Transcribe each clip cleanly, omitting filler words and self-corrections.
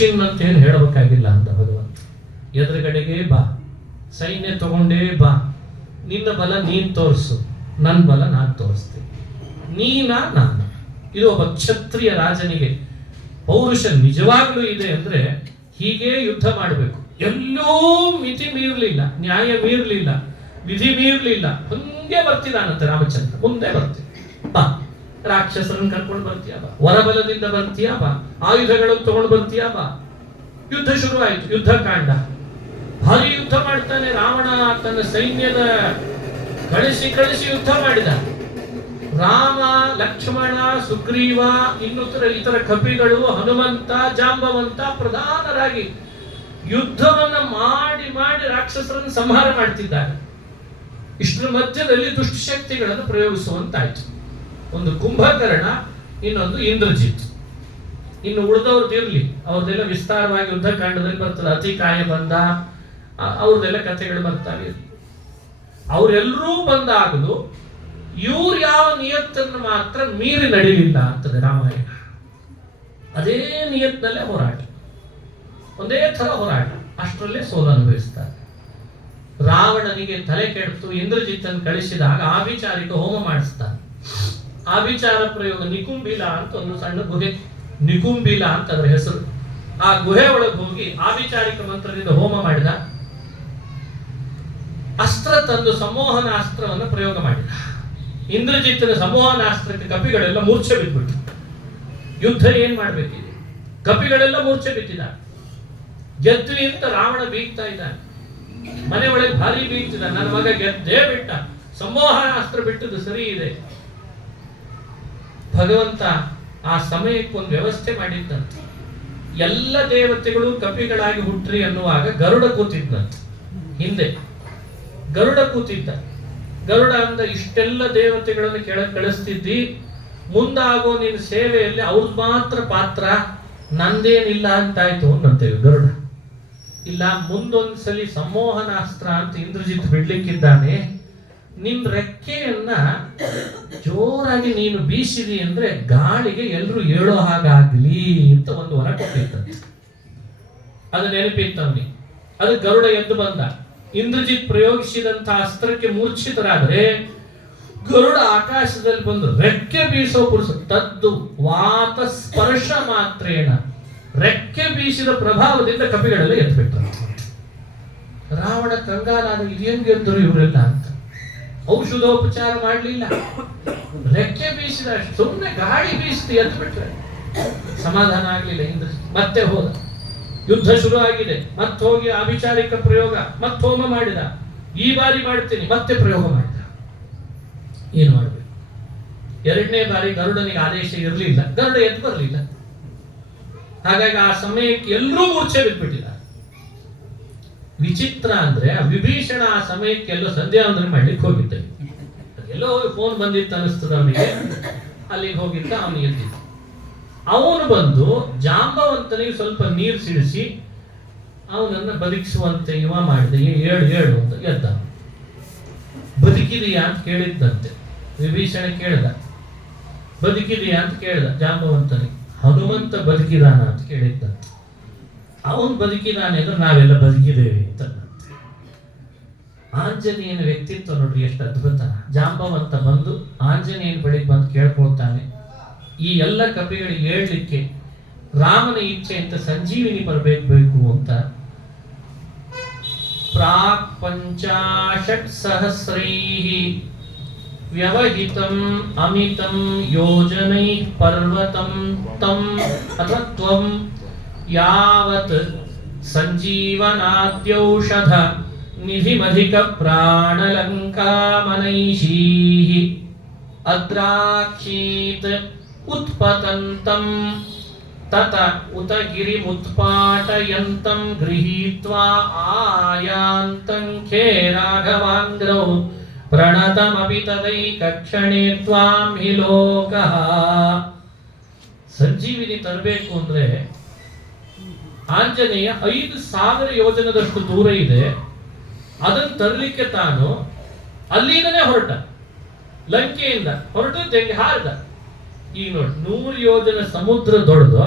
ಅಂತೇನು ಹೇಳಬೇಕಾಗಿಲ್ಲ ಅಂತ ಭಗವಂತ. ಎದುರುಗಡೆಗೆ ಬಾ, ಸೈನ್ಯ ತಗೊಂಡೇ ಬಾ, ನಿನ್ನ ಬಲ ನೀನ್ ತೋರಿಸು, ನನ್ನ ಬಲ ನಾನು ತೋರಿಸ್ತೀನಿ, ನೀನಾ ನಾನು. ಇದು ಒಬ್ಬ ಕ್ಷತ್ರಿಯ ರಾಜನಿಗೆ ಪೌರುಷ ನಿಜವಾಗ್ಲೂ ಇದೆ ಅಂದ್ರೆ ಹೀಗೆ ಯುದ್ಧ ಮಾಡಬೇಕು. ಎಲ್ಲೋ ಮಿತಿ ಮೀರಲಿಲ್ಲ, ನ್ಯಾಯ ಮೀರಲಿಲ್ಲ, ವಿಧಿ ಮೀರಲಿಲ್ಲ, ಹಂಗೆ ಬರ್ತಿದಾನಂತೆ ರಾಮಚಂದ್ರ. ಮುಂದೆ ಬರ್ತೀನಿ ಬಾ, ರಾಕ್ಷಸರನ್ನು ಕರ್ಕೊಂಡು ಬರ್ತೀಯ ಬಾ, ವರಬಲದಿಂದ ಬರ್ತೀಯ ಬಾ, ಆಯುಧಗಳನ್ನು ತಗೊಂಡು ಬರ್ತೀಯ ಬಾ. ಯುದ್ಧ ಶುರುವಾಯಿತು. ಯುದ್ಧ ಕಾಂಡ ಭಾರಿ ಯುದ್ಧ ಮಾಡ್ತಾನೆ ರಾವಣ. ತನ್ನ ಸೈನ್ಯದ ಕಳಿಸಿ ಯುದ್ಧ ಮಾಡಿದ. ರಾಮ, ಲಕ್ಷ್ಮಣ, ಸುಗ್ರೀವ, ಇತರ ಕಪಿಗಳು, ಹನುಮಂತ, ಜಾಂಬವಂತ ಪ್ರಧಾನರಾಗಿ ಯುದ್ಧವನ್ನ ಮಾಡಿ ರಾಕ್ಷಸರನ್ನು ಸಂಹಾರ ಮಾಡ್ತಿದ್ದಾರೆ. ಇಷ್ಟರ ಮಧ್ಯದಲ್ಲಿ ದುಷ್ಟಶಕ್ತಿಗಳನ್ನು ಪ್ರಯೋಗಿಸುವಂತಾಯ್ತು. ಒಂದು ಕುಂಭಕರ್ಣ, ಇನ್ನೊಂದು ಇಂದ್ರಜಿತ್. ಇನ್ನು ಉಳಿದವ್ರದ್ದು ಇರ್ಲಿ, ಅವ್ರದ್ದೆಲ್ಲ ವಿಸ್ತಾರವಾಗಿ ಯುದ್ಧಕಾಂಡದಲ್ಲಿ ಬರ್ತದೆ. ಅತಿಕಾಯ ಬಂದ, ಅವ್ರದ್ದೆಲ್ಲ ಕಥೆಗಳು ಬರ್ತಾವೆ. ಅವರೆಲ್ಲರೂ ಬಂದಾಗಲು ಇವ್ರು ಯಾವ ನಿಯತ್ತನ್ನು ಮಾತ್ರ ಮೀರಿ ನಡೀಲಿಲ್ಲ ಅಂತದೆ ರಾಮಾಯಣ. ಅದೇ ನಿಯತ್ನಲ್ಲೇ ಹೋರಾಟ, ಒಂದೇ ಥರ ಹೋರಾಟ. ಅಷ್ಟರಲ್ಲೇ ಸೋಲು ಅನುಭವಿಸ್ತಾರೆ. ರಾವಣನಿಗೆ ತಲೆ ಕೆಡ್ತು. ಇಂದ್ರಜಿತ್ತನ್ನು ಕಳಿಸಿದಾಗ ಆಭಿಚಾರಿಕ ಹೋಮ ಮಾಡಿಸ್ತಾನೆ. ಆಭಿಚಾರ ಪ್ರಯೋಗ ನಿಕುಂಬಿಲ ಅಂತ ಒಂದು ಸಣ್ಣ ಗುಹೆ, ನಿಕುಂಬಿಲ ಅಂತ ಅದರ ಹೆಸರು. ಆ ಗುಹೆ ಒಳಗೆ ಹೋಗಿ ಆಭಿಚಾರಿಕ ಮಂತ್ರದಿಂದ ಹೋಮ ಮಾಡಿದ. ಅಸ್ತ್ರ ತಂದು ಸಂಮೋಹನ ಅಸ್ತ್ರವನ್ನು ಪ್ರಯೋಗ ಮಾಡಿದ. ಇಂದ್ರಜಿತ್ತನ ಸಂಮೋಹನ ಅಸ್ತ್ರಕ್ಕೆ ಕಪಿಗಳೆಲ್ಲ ಮೂರ್ಛೆ ಬಿದ್ಬಿಟ್ಟು ಯುದ್ಧ ಏನ್ ಮಾಡ್ಬೇಕಿದೆ. ಕಪಿಗಳೆಲ್ಲ ಮೂರ್ಛೆ ಬಿದ್ದಿದ. ಗೆದ್ವಿ ಅಂತ ರಾವಣ ಬೀಗ್ತಾ ಇದ್ದಾನೆ. ಮನೆ ಒಳಗೆ ಭಾರಿ ಬೀಗ್ತಿದ. ನನ್ನ ಮಗ ಗೆದ್ದೇ ಬಿಟ್ಟ, ಸಂಮೋಹನ ಅಸ್ತ್ರ ಬಿಟ್ಟದ್ದು ಸರಿ ಇದೆ. ಭಗವಂತ ಆ ಸಮಯಕ್ಕೊಂದು ವ್ಯವಸ್ಥೆ ಮಾಡಿದ್ದಂತೆ. ಎಲ್ಲ ದೇವತೆಗಳು ಕಪಿಗಳಾಗಿ ಹುಟ್ಟ್ರಿ ಅನ್ನುವಾಗ ಗರುಡ ಕೂತಿದ್ದಂತೆ. ಹಿಂದೆ ಗರುಡ ಕೂತಿದ್ದ. ಗರುಡ ಅಂದ, ಇಷ್ಟೆಲ್ಲ ದೇವತೆಗಳನ್ನು ಕೆಳಗೆ ಕಳಿಸ್ತಿದ್ದಿ, ಮುಂದಾಗೋ ನಿನ್ನ ಸೇವೆಯಲ್ಲಿ ಅವ್ರದ್ದು ಮಾತ್ರ ಪಾತ್ರ, ನಂದೇನಿಲ್ಲ ಅಂತಾಯ್ತು ಅನ್ನಂತೇವೆ. ಗರುಡ ಇಲ್ಲ, ಮುಂದೊಂದ್ಸಲಿ ಸಂಮೋಹನಾಸ್ತ್ರ ಅಂತ ಇಂದ್ರಜಿತ್ ಬಿಡ್ಲಿಕ್ಕಿದ್ದಾನೆ, ನಿನ್ ರೆಕ್ಕೆಯನ್ನ ಜೋರಾಗಿ ನೀನು ಬೀಸಿದಿ ಅಂದ್ರೆ ಗಾಳಿಗೆ ಎಲ್ರು ಏಳೋ ಹಾಗಾಗ್ಲಿ ಅಂತ ಒಂದು ವರ ಕೊಟ್ಟಿದ್ದಂತೆ. ಅದು ನೆನಪಿತ್ತವನಿಗೆ. ಅದು ಗರುಡ ಎದ್ದು ಬಂದ. ಇಂದ್ರಜಿತ್ ಪ್ರಯೋಗಿಸಿದಂತಹ ಅಸ್ತ್ರಕ್ಕೆ ಮೂರ್ಛಿತರಾದ್ರೆ ಗರುಡ ಆಕಾಶದಲ್ಲಿ ಬಂದು ರೆಕ್ಕೆ ಬೀಸೋ ಪುರುಷ ತದ್ದು ವಾತ ಸ್ಪರ್ಶ ಮಾತ್ರೇನ, ರೆಕ್ಕೆ ಬೀಸಿದ ಪ್ರಭಾವದಿಂದ ಕಪಿಗಳೆಲ್ಲ ಎದ್ಬಿಟ್ರು. ರಾವಣ ಕಂಗಾಲಾದ, ಇದೇನ್ ಗೆದ್ದರು ಇವರೆಲ್ಲ ಅಂತ. ಔಷಧೋಪಚಾರ ಮಾಡಲಿಲ್ಲ, ರೆಕ್ಕೆ ಬೀಸಿದ, ಸುಮ್ಮನೆ ಗಾಳಿ ಬೀಸಿದ ಎದ್ಬಿಟ್ರೆ. ಸಮಾಧಾನ ಆಗ್ಲಿಲ್ಲ ಇಂದ್ರಜಿತ್. ಮತ್ತೆ ಹೋದ. ಯುದ್ಧ ಶುರು ಆಗಿದೆ. ಮತ್ತೆ ಹೋಗಿ ಅಭಿಚಾರಿಕ ಪ್ರಯೋಗ, ಮತ್ತೆ ಹೋಮ ಮಾಡಿದ. ಈ ಬಾರಿ ಮಾಡ್ತೀನಿ, ಮತ್ತೆ ಪ್ರಯೋಗ ಮಾಡಿದ. ಏನು ಮಾಡಬೇಕು? ಎರಡನೇ ಬಾರಿ ಗರುಡನಿಗೆ ಆದೇಶ ಇರಲಿಲ್ಲ, ಗರುಡ ಎದ್ದು ಬರಲಿಲ್ಲ. ಹಾಗಾಗಿ ಆ ಸಮಯಕ್ಕೆ ಎಲ್ಲರೂ ಮೂರ್ಛೆ ಬಿದ್ಬಿಟ್ಟಿದ್ದಾರೆ. ವಿಚಿತ್ರ ಅಂದ್ರೆ ವಿಭೀಷಣ ಆ ಸಮಯಕ್ಕೆ ಎಲ್ಲೋ ಸಂಧ್ಯಾವಂದನೆ ಮಾಡ್ಲಿಕ್ಕೆ ಹೋಗಿದ್ದ. ಎಲ್ಲೋ ಫೋನ್ ಬಂದಿತ್ತು ಅನಿಸ್ತದ ಅವನಿಗೆ. ಅಲ್ಲಿಗೆ ಹೋಗಿದ್ದ, ಅವನು ಎದ್ದಿದ್ದ. ಅವನು ಬಂದು ಜಾಂಬವಂತನಿಗೆ ಸ್ವಲ್ಪ ನೀರು ಸಿಡಿಸಿ ಅವನನ್ನ ಬದುಕಿಸುವಂತೆ ಇವ ಮಾಡಿದ. ಏಳು ಅಂತ ಎದ್ದ. ಬದುಕಿದೆಯಾ ಅಂತ ಕೇಳಿದ್ದಂತೆ. ವಿಭೀಷಣ ಕೇಳಿದ, ಬದುಕಿದೆಯಾ ಅಂತ ಕೇಳಿದ ಜಾಂಬವಂತನಿಗೆ. ಹನುಮಂತ ಬದುಕಿದಾನ ಅಂತ ಕೇಳಿದ್ದಂತೆ. ಅವನು ಬದುಕಿದಾನೆ ಅಂದ್ರೆ ನಾವೆಲ್ಲ ಬದುಕಿದ್ದೇವೆ ಅಂತ. ಆಂಜನೇಯನ ವ್ಯಕ್ತಿತ್ವ ನೋಡ್ರಿ ಎಷ್ಟು ಅದ್ಭುತ. ಜಾಂಬವಂತ ಬಂದು ಆಂಜನೇಯನ ಬಳಿಗೆ ಬಂದು ಕೇಳ್ಕೊಳ್ತಾನೆ, ಈ ಎಲ್ಲ ಕಪಿಗಳಿಗೆ ಹೇಳಲಿಕ್ಕೆ ರಾಮನ ಇಚ್ಛೆ ಅಂತ ಸಂಜೀವಿನಿ ಬರಬೇಕು ಅಂತ. ಪ್ರಾಕ್ ಪಂಚಾಶತ್ ಸಹಸ್ರೈಃ ವ್ಯವಹಿತಂ ಅಮಿತಂ ಯೋಜನೈ ಪರ್ವತಂ ತಂ ಅಥವಾ ತ್ವಂ ಯಾವತ್ ಸಂಜೀವನಾದ್ಯೌಷಧ ನಿಧಿಮಧಿಕ ಪ್ರಾಣಲಂಕಾಮನೈಷೀಃ ಅದ್ರಾಕ್ಷೀತ್ ಉತ್ಪತಂತಂ ತತ ಉತ ಗಿರಿಮುತ್ಪಾಟಯಂತಂ ಗೃಹೀತ್ವಾ ಆಯಾಂತಂ ಖೇ ರಾಘವಾಂಗ್ರೌ ಪ್ರಣತಮಪಿ ತದೈಕಕ್ಷಣೇ ತ್ವಾಂ ಹಿ ಲೋಕಃ. ಸಂಜೀವಿನಿ ತರಬೇಕು ಅಂದ್ರೆ ಆಂಜನೇಯ 5,000 ಯೋಜನದಷ್ಟು ದೂರ ಇದೆ. ಅದನ್ನು ತರಲಿಕ್ಕೆ ತಾನು ಅಲ್ಲಿಂದನೇ ಹೊರಟ. ಲಂಕೆಯಿಂದ ಹೊರಟು ಹಾರಿದ. ಈಗ ನೋಡಿ 100 ಯೋಜನೆ ಸಮುದ್ರ ದೊಡ್ಡದು,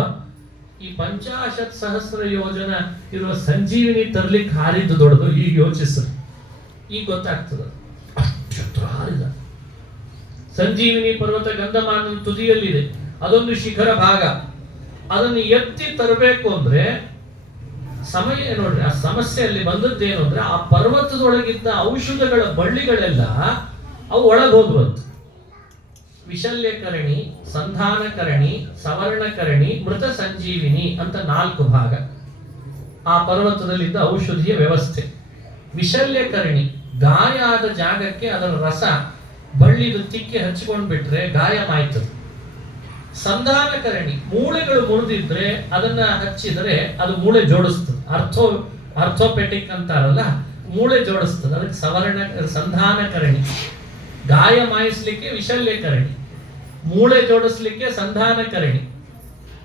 ಈ 50,000 ಯೋಜನ ಇರುವ ಸಂಜೀವಿನಿ ತರ್ಲಿಕ್ಕೆ ಹಾರಿದ್ದು ದೊಡ್ಡದು. ಈಗ ಯೋಚಿಸ್ರಿ, ಈಗ ಗೊತ್ತಾಗ್ತದ ಅಷ್ಟು ಹಾರಿದ. ಸಂಜೀವಿನಿ ಪರ್ವತ ಗಂಧಮಾನ ತುದಿಯಲ್ಲಿದೆ, ಅದೊಂದು ಶಿಖರ ಭಾಗ. ಅದನ್ನು ಎತ್ತಿ ತರಬೇಕು ಅಂದ್ರೆ ಸಮಯ ನೋಡ್ರಿ. ಆ ಸಮಸ್ಯೆಯಲ್ಲಿ ಬಂದದ್ದೇನು ಅಂದ್ರೆ ಆ ಪರ್ವತದೊಳಗಿದ್ದ ಔಷಧಗಳ ಬಳ್ಳಿಗಳೆಲ್ಲ ಅವು ಒಳಗೆ ಹೋದ್ವಂತು. ವಿಶಲ್ಯಕರಣಿ, ಸಂಧಾನಕರಣಿ, ಸವರ್ಣಕರಣಿ, ಮೃತ ಸಂಜೀವಿನಿ ಅಂತ 4 ಭಾಗ ಆ ಪರ್ವತದಲ್ಲಿದ್ದ ಔಷಧಿಯ ವ್ಯವಸ್ಥೆ. ವಿಶಲ್ಯಕರಣಿ ಗಾಯ ಆದ ಜಾಗಕ್ಕೆ ಅದರ ರಸ ಬಳ್ಳಿದು ತಿಕ್ಕಿ ಹಚ್ಕೊಂಡ್ ಬಿಟ್ರೆ ಗಾಯ ಮಾಯ್ತದೆ. ಸಂಧಾನಕರಣಿ ಮೂಳೆಗಳು ಮುರಿದಿದ್ರೆ ಅದನ್ನ ಹಚ್ಚಿದ್ರೆ ಅದು ಮೂಳೆ ಜೋಡಿಸ್ತದೆ. ಅರ್ಥೋಪೆಟಿಕ್ ಅಂತಾರಲ್ಲ, ಮೂಳೆ ಜೋಡಿಸ್ತದೆ. ಅದಕ್ಕೆ ಸಂಧಾನಕರಣಿ. ಗಾಯ ಮಾಯಿಸ್ಲಿಕ್ಕೆ ವಿಶಲ್ಯಕರಣಿ, ಮೂಳೆ ಜೋಡಿಸ್ಲಿಕ್ಕೆ ಸಂಧಾನಕರಣಿ.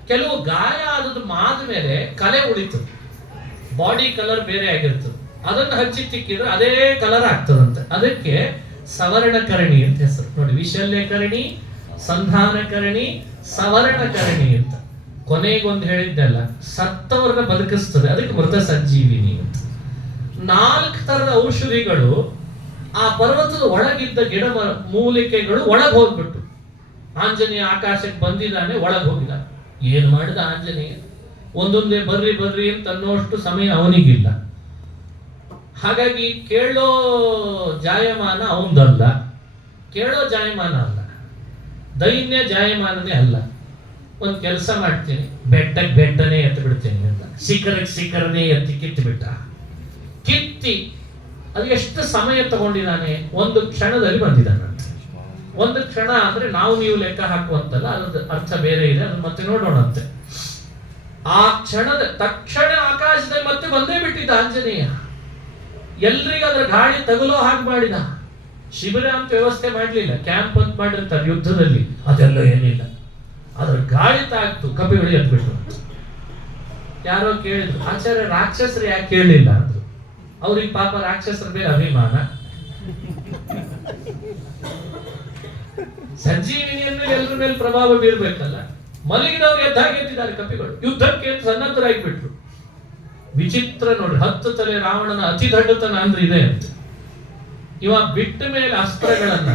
ಕೆಲವು ಗಾಯ ಆದದ್ದು ಮಾದ ಮೇಲೆ ಕಲೆ ಉಳಿತದೆ, ಬಾಡಿ ಕಲರ್ ಬೇರೆ ಆಗಿರ್ತದೆ. ಅದನ್ನು ಹಚ್ಚಿ ತಿಕ್ಕಿದ್ರೆ ಅದೇ ಕಲರ್ ಆಗ್ತದಂತೆ. ಅದಕ್ಕೆ ಸವರ್ಣಕರಣಿ ಅಂತ ಹೆಸರು. ನೋಡಿ, ವಿಶಲ್ಯಕರಣಿ, ಸಂಧಾನಕರಣಿ, ಸವರ್ಣಕರಣಿ ಅಂತ. ಕೊನೆಗೊಂದು ಹೇಳಿದ್ದಲ್ಲ, ಸತ್ತವರನ್ನ ಬದುಕಿಸ್ತದೆ, ಅದಕ್ಕೆ ಮೃತ ಸಂಜೀವಿನಿ ಅಂತ. 4 ತರದ ಔಷಧಿಗಳು ಆ ಪರ್ವತದ ಒಳಗಿದ್ದ ಗಿಡ ಮೂಲಿಕೆಗಳು ಒಳಗೆ ಹೋಗ್ಬಿಟ್ಟು. ಆಂಜನೇಯ ಆಕಾಶಕ್ಕೆ ಬಂದಿದ್ದಾನೆ, ಒಳಗೆ ಹೋಗಿದ್ದಾನೆ. ಏನ್ ಮಾಡಿದ ಆಂಜನೇಯ? ಒಂದೊಂದೇ ಬರ್ರಿ ಬರ್ರಿ ಅಂತ ಅನ್ನೋಷ್ಟು ಸಮಯ ಅವನಿಗಿಲ್ಲ. ಹಾಗಾಗಿ ಕೇಳೋ ಜಾಯಮಾನ ಅವನದಲ್ಲ, ಕೇಳೋ ಜಾಯಮಾನ ಅಲ್ಲ, ದೈನ್ಯ ಜಾಯಮಾನನೇ ಅಲ್ಲ. ಒಂದು ಕೆಲಸ ಮಾಡ್ತೀನಿ, ಬೆಟ್ಟಕ್ಕೆ ಬೆಟ್ಟನೇ ಎತ್ತು ಬಿಡ್ತೀನಿ ಅಂತ, ಶಿಖರಕ್ಕೆ ಶಿಖರನೇ ಎತ್ತಿ ಕಿತ್ತು ಬಿಟ್ಟ. ಕಿತ್ತಿ ಅದು ಎಷ್ಟು ಸಮಯ ತಗೊಂಡಿದ್ದಾನೆ? ಒಂದು ಕ್ಷಣದಲ್ಲಿ ಬಂದಿದ್ದಾನಂತೆ. ಒಂದು ಕ್ಷಣ ಅಂದ್ರೆ ನಾವು ನೀವು ಲೆಕ್ಕ ಹಾಕುವಂತಲ್ಲ, ಅದ್ರ ಅರ್ಥ ಬೇರೆ ಇದೆ, ಅದನ್ನ ಮತ್ತೆ ನೋಡೋಣಂತೆ. ಆ ಕ್ಷಣದ ತಕ್ಷಣ ಆಕಾಶದಲ್ಲಿ ಮತ್ತೆ ಬಂದೇ ಬಿಟ್ಟಿದ್ದ ಆಂಜನೇಯ. ಎಲ್ರಿಗೂ ಅದರ ಗಾಳಿ ತಗುಲೋ ಹಾಗೆ ಮಾಡಿದ. ಶಿಬಿರ ಅಂತ ವ್ಯವಸ್ಥೆ ಮಾಡ್ಲಿಲ್ಲ, ಕ್ಯಾಂಪ್ ಅಂತ ಮಾಡಿರ್ತಾರೆ ಯುದ್ಧದಲ್ಲಿ, ಅದೆಲ್ಲ ಏನಿಲ್ಲ. ಅದ್ರ ಗಾಳಿ ತಾಗ್ತು, ಕಪಿಗಳು ಎದ್ಬಿಟ್ಟು. ಯಾರೋ ಕೇಳಿದ್ರು, ಆಚಾರ್ಯ ರಾಕ್ಷಸರು ಯಾಕೆ ಕೇಳಲಿಲ್ಲ ಅಂದ್ರು. ಅವ್ರಿಗೆ ಪಾಪ ರಾಕ್ಷಸರ ಮೇಲೆ ಅಭಿಮಾನ. ಸಂಜೀವಿನಿಯನ್ನು ಎಲ್ಲರ ಮೇಲೆ ಪ್ರಭಾವ ಬೀರ್ಬೇಕಲ್ಲ. ಮಲಗಿದವ್ರು ಎದ್ದಾಗೆದ್ದಿದ್ದಾರೆ ಕಪಿಗಳು, ಯುದ್ಧಕ್ಕೆ ಸನ್ನದ್ಧರಾಗಿಬಿಟ್ರು. ವಿಚಿತ್ರ ನೋಡಿ, 10 ತಲೆ ರಾವಣನ ಅತಿ ದಡ್ಡತನ ಅಂದ್ರೆ ಇದೆ ಅಂತ. ಇವ ಬಿಟ್ಟ ಮೇಲೆ ಅಸ್ತ್ರಗಳನ್ನ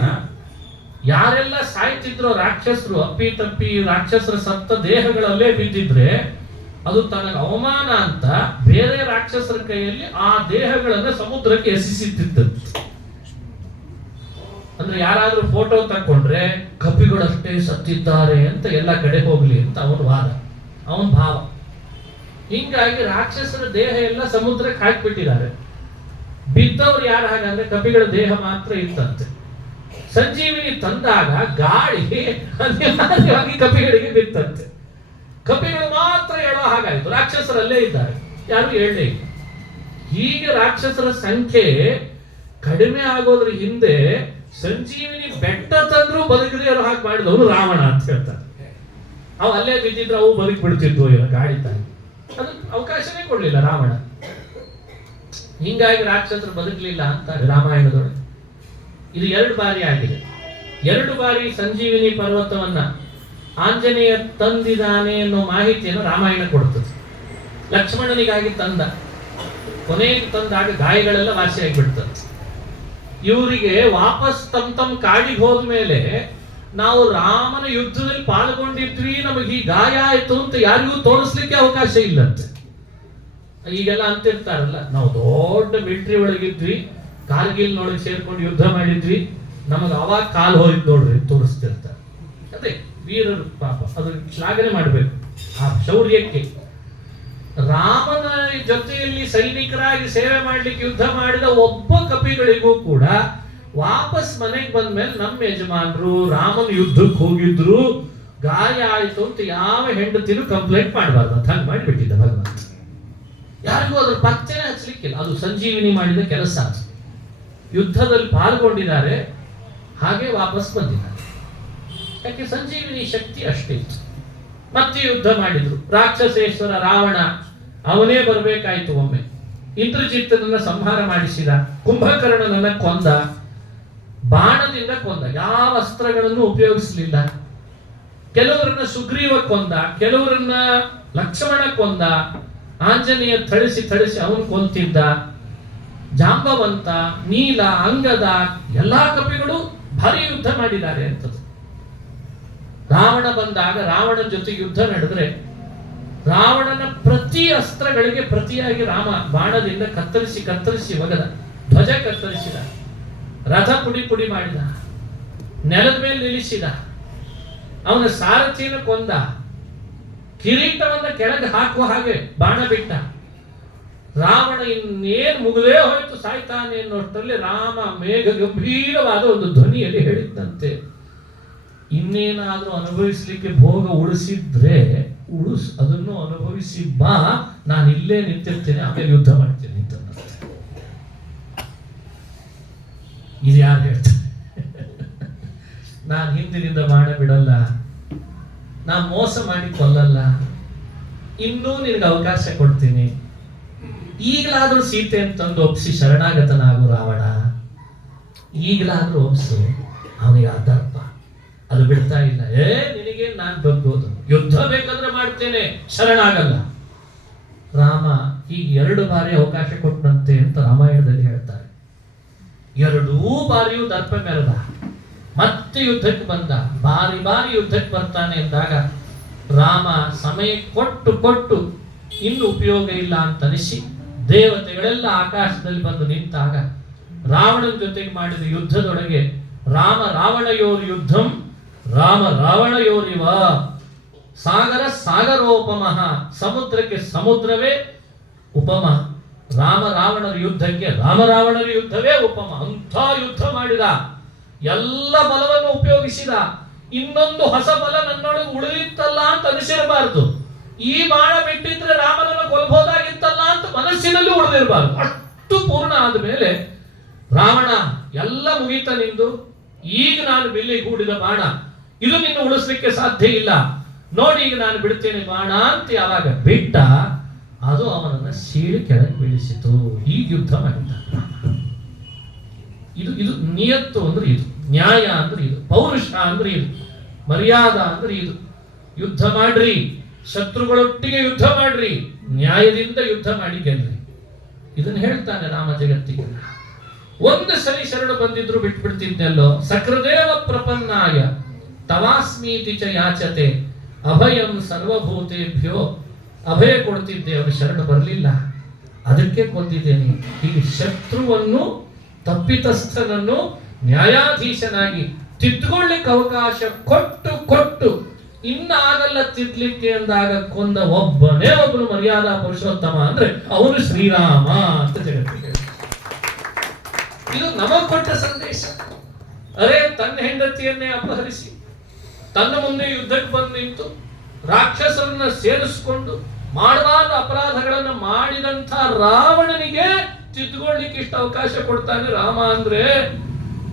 ಯಾರೆಲ್ಲ ಸಾಯ್ತಿದ್ರು ರಾಕ್ಷಸರು, ಅಪ್ಪಿ ತಪ್ಪಿ ರಾಕ್ಷಸರ ಸತ್ತ ದೇಹಗಳಲ್ಲೇ ಬಿದ್ದಿದ್ರೆ ಅದು ತನಗೆ ಅವಮಾನ ಅಂತ ಬೇರೆ ರಾಕ್ಷಸರ ಕೈಯಲ್ಲಿ ಆ ದೇಹಗಳನ್ನ ಸಮುದ್ರಕ್ಕೆ ಎಸೆಸಿತ್ತಿದ್ದಂತೆ. ಅಂದ್ರೆ ಯಾರಾದ್ರೂ ಫೋಟೋ ತಕೊಂಡ್ರೆ ಕಪಿಗಳಷ್ಟೇ ಸತ್ತಿದ್ದಾರೆ ಅಂತ ಎಲ್ಲ ಕಡೆ ಹೋಗ್ಲಿ ಅಂತ ಅವನ ವಾದ, ಅವನ ಭಾವ. ಹಿಂಗಾಗಿ ರಾಕ್ಷಸರ ದೇಹ ಎಲ್ಲ ಸಮುದ್ರಕ್ಕೆ ಹಾಕಿಬಿಟ್ಟಿದ್ದಾರೆ. ಬಿದ್ದವ್ರು ಯಾರು ಹಾಗಂದ್ರೆ ಕಪಿಗಳ ದೇಹ ಮಾತ್ರ ಇತ್ತಂತೆ. ಸಂಜೀವಿನಿ ತಂದಾಗ ಗಾಳಿ ಅನಿವಾರ್ಯವಾಗಿ ಕಪಿಗಳಿಗೆ ಬಿತ್ತಂತೆ. ಕಪಿಗಳು ಮಾತ್ರ ಹೇಳೋ ಹಾಗಾಯಿತು, ರಾಕ್ಷಸರಲ್ಲೇ ಇದ್ದಾರೆ, ಯಾರು ಹೇಳಲೇ ಇಲ್ಲ. ಹೀಗೆ ರಾಕ್ಷಸರ ಸಂಖ್ಯೆ ಕಡಿಮೆ ಆಗೋದ್ರ ಹಿಂದೆ ಸಂಜೀವಿನಿ ಬೆಟ್ಟ ತಂದ್ರೂ ಬದುಕದೇ ಇರೋ ಹಾಗೆ ಮಾಡಿದವನು ರಾವಣ ಅಂತ ಹೇಳ್ತಾರೆ. ಅವು ಅಲ್ಲೇ ಬಿದ್ದಿದ್ರು ಅವು ಬದುಕಿ ಬಿಡ್ತಿದ್ವು, ಗಾಳಿ ತಾಯಿ ಅದಕ್ಕೆ ಅವಕಾಶನೇ ಕೊಡ್ಲಿಲ್ಲ ರಾವಣ. ಹಿಂಗಾಗಿ ರಾಕ್ಷಸರು ಬದುಕಲಿಲ್ಲ ಅಂತಾರೆ ರಾಮಾಯಣದೊಳಗೆ. ಇದು 2 ಬಾರಿ ಆಗಿದೆ. 2 ಬಾರಿ ಸಂಜೀವಿನಿ ಪರ್ವತವನ್ನ ಆಂಜನೇಯ ತಂದಿದ್ದಾನೆ ಅನ್ನೋ ಮಾಹಿತಿಯನ್ನು ರಾಮಾಯಣ ಕೊಡ್ತದೆ. ಲಕ್ಷ್ಮಣನಿಗಾಗಿ ತಂದ, ಕೊನೆಗೆ ತಂದಾಗ ಗಾಯಗಳೆಲ್ಲ ವಾಸಿಯಾಗಿಬಿಡ್ತದೆ. ಇವರಿಗೆ ವಾಪಸ್ ತಮ್ಮ ಕಾಡಿಗೆ ಹೋದ್ಮೇಲೆ ನಾವು ರಾಮನ ಯುದ್ಧದಲ್ಲಿ ಪಾಲ್ಗೊಂಡಿದ್ವಿ, ನಮಗೆ ಈ ಗಾಯ ಆಯ್ತು ಅಂತ ಯಾರಿಗೂ ತೋರಿಸ್ಲಿಕ್ಕೆ ಅವಕಾಶ ಇಲ್ಲಂತೆ. ಈಗೆಲ್ಲ ಅಂತಿರ್ತಾರಲ್ಲ, ನಾವು ದೊಡ್ಡ ಮಿಲಿಟರಿ ಒಳಗಿದ್ವಿ, ಕಾರ್ಗಿಲ್ ನೊಳಗೆ ಸೇರ್ಕೊಂಡು ಯುದ್ಧ ಮಾಡಿದ್ವಿ, ನಮಗೆ ಅವಾಗ ಕಾಲು ಹೋಯ್ತು ನೋಡ್ರಿ ತೋರಿಸ್ತಿರ್ತಾರೆ. ಅದೇ ವೀರರು ಪಾಪ, ಅದನ್ನ ಶ್ಲಾಘನೆ ಮಾಡಬೇಕು ಆ ಶೌರ್ಯಕ್ಕೆ. ರಾಮನ ಜೊತೆಯಲ್ಲಿ ಸೈನಿಕರಾಗಿ ಸೇವೆ ಮಾಡ್ಲಿಕ್ಕೆ ಯುದ್ಧ ಮಾಡಿದ ಒಬ್ಬ ಕಪಿಗಳಿಗೂ ಕೂಡ ವಾಪಸ್ ಮನೆಗೆ ಬಂದ್ಮೇಲೆ ನಮ್ಮ ಯಜಮಾನರು ರಾಮನ ಯುದ್ಧಕ್ಕೆ ಹೋಗಿದ್ರು, ಗಾಯ ಆಯ್ತು ಅಂತ ಯಾವ ಹೆಂಡತಿನೂ ಕಂಪ್ಲೇಂಟ್ ಮಾಡಬಾರ್ದು ಅಂತ ಹಂಗೆ ಮಾಡಿಬಿಟ್ಟಿದ್ದ ಭಗವಂತ. ಯಾರಿಗೂ ಅದ್ರ ಪತ್ತೆನೇ ಹಚ್ಚಲಿಕ್ಕಿಲ್ಲ. ಅದು ಸಂಜೀವಿನಿ ಮಾಡಿದ ಕೆಲಸ. ಯುದ್ಧದಲ್ಲಿ ಪಾಲ್ಗೊಂಡಿದ್ದಾರೆ, ಹಾಗೆ ವಾಪಸ್ ಬಂದಿದ್ದಾರೆ. ಯಾಕೆ? ಸಂಜೀವಿನಿ ಶಕ್ತಿ ಅಷ್ಟೇ ಇತ್ತು. ಮತ್ತೆ ಯುದ್ಧ ಮಾಡಿದ್ರು. ರಾಕ್ಷಸೇಶ್ವರ ರಾವಣ ಅವನೇ ಬರಬೇಕಾಯ್ತು. ಒಮ್ಮೆ ಇಂದ್ರಜಿತ್ತನನ್ನ ಸಂಹಾರ ಮಾಡಿಸಿದ, ಕುಂಭಕರ್ಣನನ್ನ ಕೊಂದ, ಬಾಣದಿಂದ ಕೊಂದ, ಯಾವ ಅಸ್ತ್ರಗಳನ್ನು ಉಪಯೋಗಿಸಲಿಲ್ಲ. ಕೆಲವರನ್ನ ಸುಗ್ರೀವ ಕೊಂದ, ಕೆಲವರನ್ನ ಲಕ್ಷ್ಮಣ ಕೊಂದ, ಆಂಜನೇಯ ಥಳಿಸಿ ಅವನು ಕೊಂತಿದ್ದ. ಜಾಂಬವಂತ, ನೀಲ, ಅಂಗದ ಎಲ್ಲಾ ಕಪಿಗಳು ಭಾರಿ ಯುದ್ಧ ಮಾಡಿದ್ದಾರೆ ಅಂತದ್ದು. ರಾವಣ ಬಂದಾಗ ರಾವಣನ ಜೊತೆ ಯುದ್ಧ ನಡೆದ್ರೆ ರಾವಣನ ಪ್ರತಿ ಅಸ್ತ್ರಗಳಿಗೆ ಪ್ರತಿಯಾಗಿ ರಾಮ ಬಾಣದಿಂದ ಕತ್ತರಿಸಿ ಒಗದ, ಧ್ವಜ ಕತ್ತರಿಸಿದ, ರಥ ಪುಡಿ ಮಾಡಿದ, ನೆಲದ ಮೇಲೆ ನಿಲ್ಲಿಸಿದ, ಅವನ ಸಾರಥಿಯನ್ನು ಕೊಂದ, ಕಿರೀಟವನ್ನ ಕೆಳಗೆ ಹಾಕುವ ಹಾಗೆ ಬಾಣ ಬಿಟ್ಟ. ರಾವಣ ಇನ್ನೇನು ಮುಗಿದೇ ಹೋಯ್ತು, ಸಾಯ್ತಾನೆ ಅನ್ನೋಷ್ಟರಲ್ಲಿ ರಾಮ ಮೇಘ ಗಂಭೀರವಾದ ಒಂದು ಧ್ವನಿಯಲ್ಲಿ ಹೇಳಿದ್ದಂತೆ, ಇನ್ನೇನಾದ್ರೂ ಅನುಭವಿಸ್ಲಿಕ್ಕೆ ಭೋಗ ಉಳಿಸಿದ್ರೆ ಅದನ್ನು ಅನುಭವಿಸಿ ಬಾ, ನಾನು ಇಲ್ಲೇ ನಿಂತಿರ್ತೇನೆ, ಆಮೇಲೆ ಯುದ್ಧ ಮಾಡ್ತೇನೆ ಅಂತ. ಇದು ಯಾರು ಹೇಳ್ತಾರೆ? ನಾನು ಹಿಂದಿನಿಂದ ಬಾಣ ಬಿಡಲ್ಲ, ನಾನು ಮೋಸ ಮಾಡಿ ಕೊಲ್ಲಲ್ಲ, ಇನ್ನೂ ನಿನಗೆ ಅವಕಾಶ ಕೊಡ್ತೀನಿ, ಈಗಲಾದ್ರೂ ಸೀತೆ ಅಂತಂದು ಒಪ್ಪಿಸಿ ಶರಣಾಗತನಾಗು ರಾವಣ, ಈಗಲಾದ್ರೂ ಒಪ್ಸು. ಅವನಿಗೆ ಅದರ್ಪ ಅದು ಬಿಡ್ತಾ ಇಲ್ಲ. ನಿನಗೆ ನಾನು ಬರ್ಬೋದು, ಯುದ್ಧ ಬೇಕಾದ್ರೆ ಮಾಡ್ತೇನೆ, ಶರಣಾಗಲ್ಲ. ರಾಮ ಈಗ 2 ಬಾರಿ ಅವಕಾಶ ಕೊಟ್ಟಂತೆ ಅಂತ ರಾಮಾಯಣದಲ್ಲಿ ಹೇಳ್ತಾರೆ. 2 ಬಾರಿಯೂ ದರ್ಪ ಮೆರೆದ, ಮತ್ತೆ ಯುದ್ಧಕ್ಕೆ ಬಂದ, ಬಾರಿ ಯುದ್ಧಕ್ಕೆ ಬರ್ತಾನೆ ಅಂದಾಗ ರಾಮ ಸಮಯ ಕೊಟ್ಟು ಇನ್ನು ಉಪಯೋಗ ಇಲ್ಲ ಅಂತ ಅನಿಸಿ ದೇವತೆಗಳೆಲ್ಲ ಆಕಾಶದಲ್ಲಿ ಬಂದು ನಿಂತಾಗ ರಾವಣನ ಜೊತೆಗೆ ಮಾಡಿದ ಯುದ್ಧದೊಳಗೆ ರಾವಣಯೋರ್ ಯುದ್ಧಂ ರಾವಣಯೋರಿವ ಸಾಗರೋಪಮಃ, ಸಮುದ್ರಕ್ಕೆ ಸಮುದ್ರವೇ ಉಪಮ, ರಾವಣರ ಯುದ್ಧಕ್ಕೆ ರಾವಣರ ಯುದ್ಧವೇ ಉಪಮ. ಅಂಥ ಯುದ್ಧ ಮಾಡಿದ, ಎಲ್ಲ ಬಲವನ್ನು ಉಪಯೋಗಿಸಿದ. ಇನ್ನೊಂದು ಹೊಸ ಬಲ ನನ್ನೊಳಗೆ ಉಳಿದಿತ್ತಲ್ಲ ಅಂತ ಅನಿಸಿರಬಾರದು. ಈ ಬಾಣ ಬಿಟ್ಟಿದ್ರೆ ರಾಮನನ್ನು ಕೊಲ್ಬಹುದಾಗಿತ್ತಲ್ಲ ಅಂತ ಮನಸ್ಸಿನಲ್ಲಿ ಉಳಿದಿರಬಾರದು. ಅಷ್ಟು ಪೂರ್ಣ ಆದ್ಮೇಲೆ ರಾವಣ ಎಲ್ಲ ಮುಗೀತ ನಿಂದು, ಈಗ ನಾನು ಬಿಲ್ಲಿಗೆ ಹೂಡಿದ ಬಾಣ ಇದು ನಿನ್ನ ಉಳಿಸ್ಲಿಕ್ಕೆ ಸಾಧ್ಯ ಇಲ್ಲ, ನೋಡಿ ಈಗ ನಾನು ಬಿಡ್ತೇನೆ ಬಾಣ ಅಂತ ಯಾವಾಗ ಬಿಟ್ಟ, ಅದು ಅವನನ್ನ ಸೀಳಿ ಕೆಳಗೆ ಬೀಳಿಸಿತು. ಈಗ ಯುದ್ಧ ಮಾಡಿದ್ದ. ಇದು ನಿಯತ್ತು ಅಂದ್ರೆ ಇದು, ನ್ಯಾಯ ಅಂದ್ರೆ ಇದು, ಪೌರುಷ ಅಂದ್ರೆ ಇದು, ಮರ್ಯಾದ ಅಂದ್ರೆ ಇದು. ಯುದ್ಧ ಮಾಡ್ರಿ, ಶತ್ರುಗಳೊಟ್ಟಿಗೆ ಯುದ್ಧ ಮಾಡ್ರಿ, ನ್ಯಾಯದಿಂದ ಯುದ್ಧ ಮಾಡಿ ಗೆಲ್ರಿ. ಇದನ್ನ ಹೇಳ್ತಾನೆ ರಾಮ ಜಗತ್ತಿಗೆ. ಒಂದು ಸರಿ ಶರಣ ಬಂದಿದ್ರು ಬಿಟ್ಬಿಡ್ತಿದ್ದೆಲ್ಲೋ. ಸಕೃದೇವ ಪ್ರಪನ್ನಾಯ ತವಾಸ್ಮೀತಿ ಚ ಯಾಚತೆ ಅಭಯಂ ಸರ್ವಭೂತೇಭ್ಯೋ, ಅಭಯ ಕೊಡ್ತಿದ್ದೆ, ಅವನು ಶರಣ ಬರಲಿಲ್ಲ, ಅದಕ್ಕೆ ಕೊಂದಿದ್ದೇನೆ. ಹೀಗೆ ಶತ್ರುವನ್ನು, ತಪ್ಪಿತಸ್ಥನನ್ನು ನ್ಯಾಯಾಧೀಶನಾಗಿ ತಿದ್ದುಕೊಳ್ಳಿಕ್ಕೆ ಅವಕಾಶ ಕೊಟ್ಟು ಇನ್ನಾಗಲ್ಲ ತಿದ್ಲಿಕ್ಕೆ ಅಂದಾಗ ಕೊಂದ ಒಬ್ಬನು ಮರ್ಯಾದಾ ಪುರುಷೋತ್ತಮ ಅಂದ್ರೆ ಅವನು ಶ್ರೀರಾಮ ಅಂತ ಜಗತ್ತಿಗೆ. ಇದು ನಮಗ್ ಕೊಟ್ಟ ಸಂದೇಶ. ತನ್ನ ಹೆಂಡತಿಯನ್ನೇ ಅಪಹರಿಸಿ ತನ್ನ ಮುಂದೆ ಯುದ್ಧಕ್ಕೆ ಬಂದು ನಿಂತು ರಾಕ್ಷಸರನ್ನ ಸೇರಿಸಿಕೊಂಡು ಮಾಡಬಾದ ಅಪರಾಧಗಳನ್ನು ಮಾಡಿದಂಥ ರಾವಣನಿಗೆ ತಿದ್ದುಕೊಳ್ಳಿಕ್ಕೆ ಇಷ್ಟು ಅವಕಾಶ ಕೊಡ್ತಾನೆ ರಾಮ ಅಂದ್ರೆ.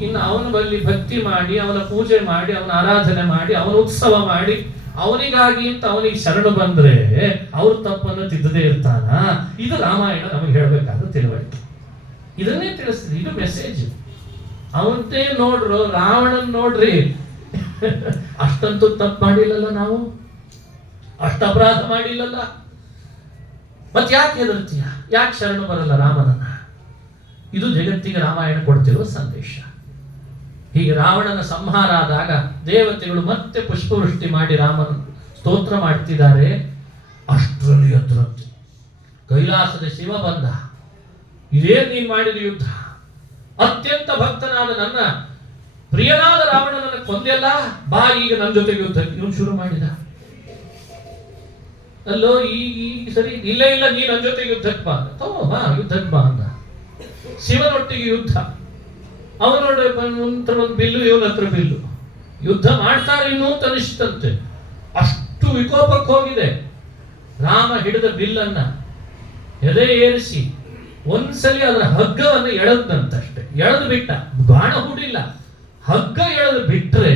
ಇನ್ನು ಅವನ ಬಳಿ ಭಕ್ತಿ ಮಾಡಿ, ಅವನ ಪೂಜೆ ಮಾಡಿ, ಅವನ ಆರಾಧನೆ ಮಾಡಿ, ಅವನ ಉತ್ಸವ ಮಾಡಿ, ಅವನಿಗಾಗಿ ಅಂತ ಅವನಿಗೆ ಶರಣು ಬಂದ್ರೆ ಅವ್ರ ತಪ್ಪನ್ನು ತಿದ್ದದೇ ಇರ್ತಾನ. ಇದು ರಾಮಾಯಣ ನಮಗೆ ಹೇಳಬೇಕಾದ ತಿಳುವಳಿಕೆ. ಇದನ್ನೇ ತಿಳಿಸ್ತೀವಿ, ಇದು ಮೆಸೇಜ್. ಅವಂತೆ ನೋಡ್ರು, ರಾವಣನ್ ನೋಡ್ರಿ, ಅಷ್ಟಂತೂ ತಪ್ಪು ಮಾಡಿಲ್ಲಲ್ಲ, ನಾವು ಅಷ್ಟ ಅಪರಾಧ ಮಾಡಿಲ್ಲಲ್ಲ, ಮತ್ ಯಾಕೆ ಹೆದರ್ತೀಯ, ಯಾಕೆ ಶರಣು ಬರಲ್ಲ ರಾಮನನ್ನ? ಇದು ಜಗತ್ತಿಗೆ ರಾಮಾಯಣ ಕೊಡ್ತಿರುವ ಸಂದೇಶ. ಹೀಗೆ ರಾವಣನ ಸಂಹಾರ ಆದಾಗ ದೇವತೆಗಳು ಮತ್ತೆ ಪುಷ್ಪವೃಷ್ಟಿ ಮಾಡಿ ರಾಮನ ಸ್ತೋತ್ರ ಮಾಡ್ತಿದ್ದಾರೆ. ಅಷ್ಟರಲ್ಲಿ ಅದ್ರಂತೆ ಕೈಲಾಸದ ಶಿವ ಬಂದ. ಇದೇನ್ ನೀನ್ ಮಾಡಿದ ಯುದ್ಧ, ಅತ್ಯಂತ ಭಕ್ತನಾದ ನನ್ನ ಪ್ರಿಯನಾದ ರಾವಣನನ್ನು ಕೊಂದೆಲ್ಲ, ಬಾ ಈಗ ನನ್ನ ಜೊತೆಗೆ ಯುದ್ಧ. ಇವನು ಶುರು ಮಾಡಿದ. ಅಲ್ಲೋ ಈಗ ಸರಿ, ಇಲ್ಲ ನೀ ನನ್ನ ಜೊತೆಗೆ ಯುದ್ಧಕ್ಕೆ ಬಾ, ಬಾ ಯುದ್ಧಕ್ಕೆ ಬಾ ಅಂದ. ಶಿವನೊಟ್ಟಿಗೆ ಯುದ್ಧ. ಅವನೊಡ ಒಂದು ಬಿಲ್ಲು, ಇವನ ಹತ್ರ ಬಿಲ್ಲು, ಯುದ್ಧ ಮಾಡ್ತಾರೆ ಇನ್ನು ಅಂತ ಅನಿಸ್ತಂತೆ. ಅಷ್ಟು ವಿಕೋಪಕ್ಕೆ ಹೋಗಿದೆ. ರಾಮ ಹಿಡಿದ ಬಿಲ್ಲನ್ನ ಎದೆ ಏರಿಸಿ ಒಂದ್ಸಲಿ ಅದರ ಹಗ್ಗವನ್ನು ಎಳೆದಂತಷ್ಟೇ, ಎಳೆದು ಬಿಟ್ಟ. ಬಾಣ ಹೂಡಿಲ್ಲ, ಹಗ್ಗ ಎಳೆದು ಬಿಟ್ರೆ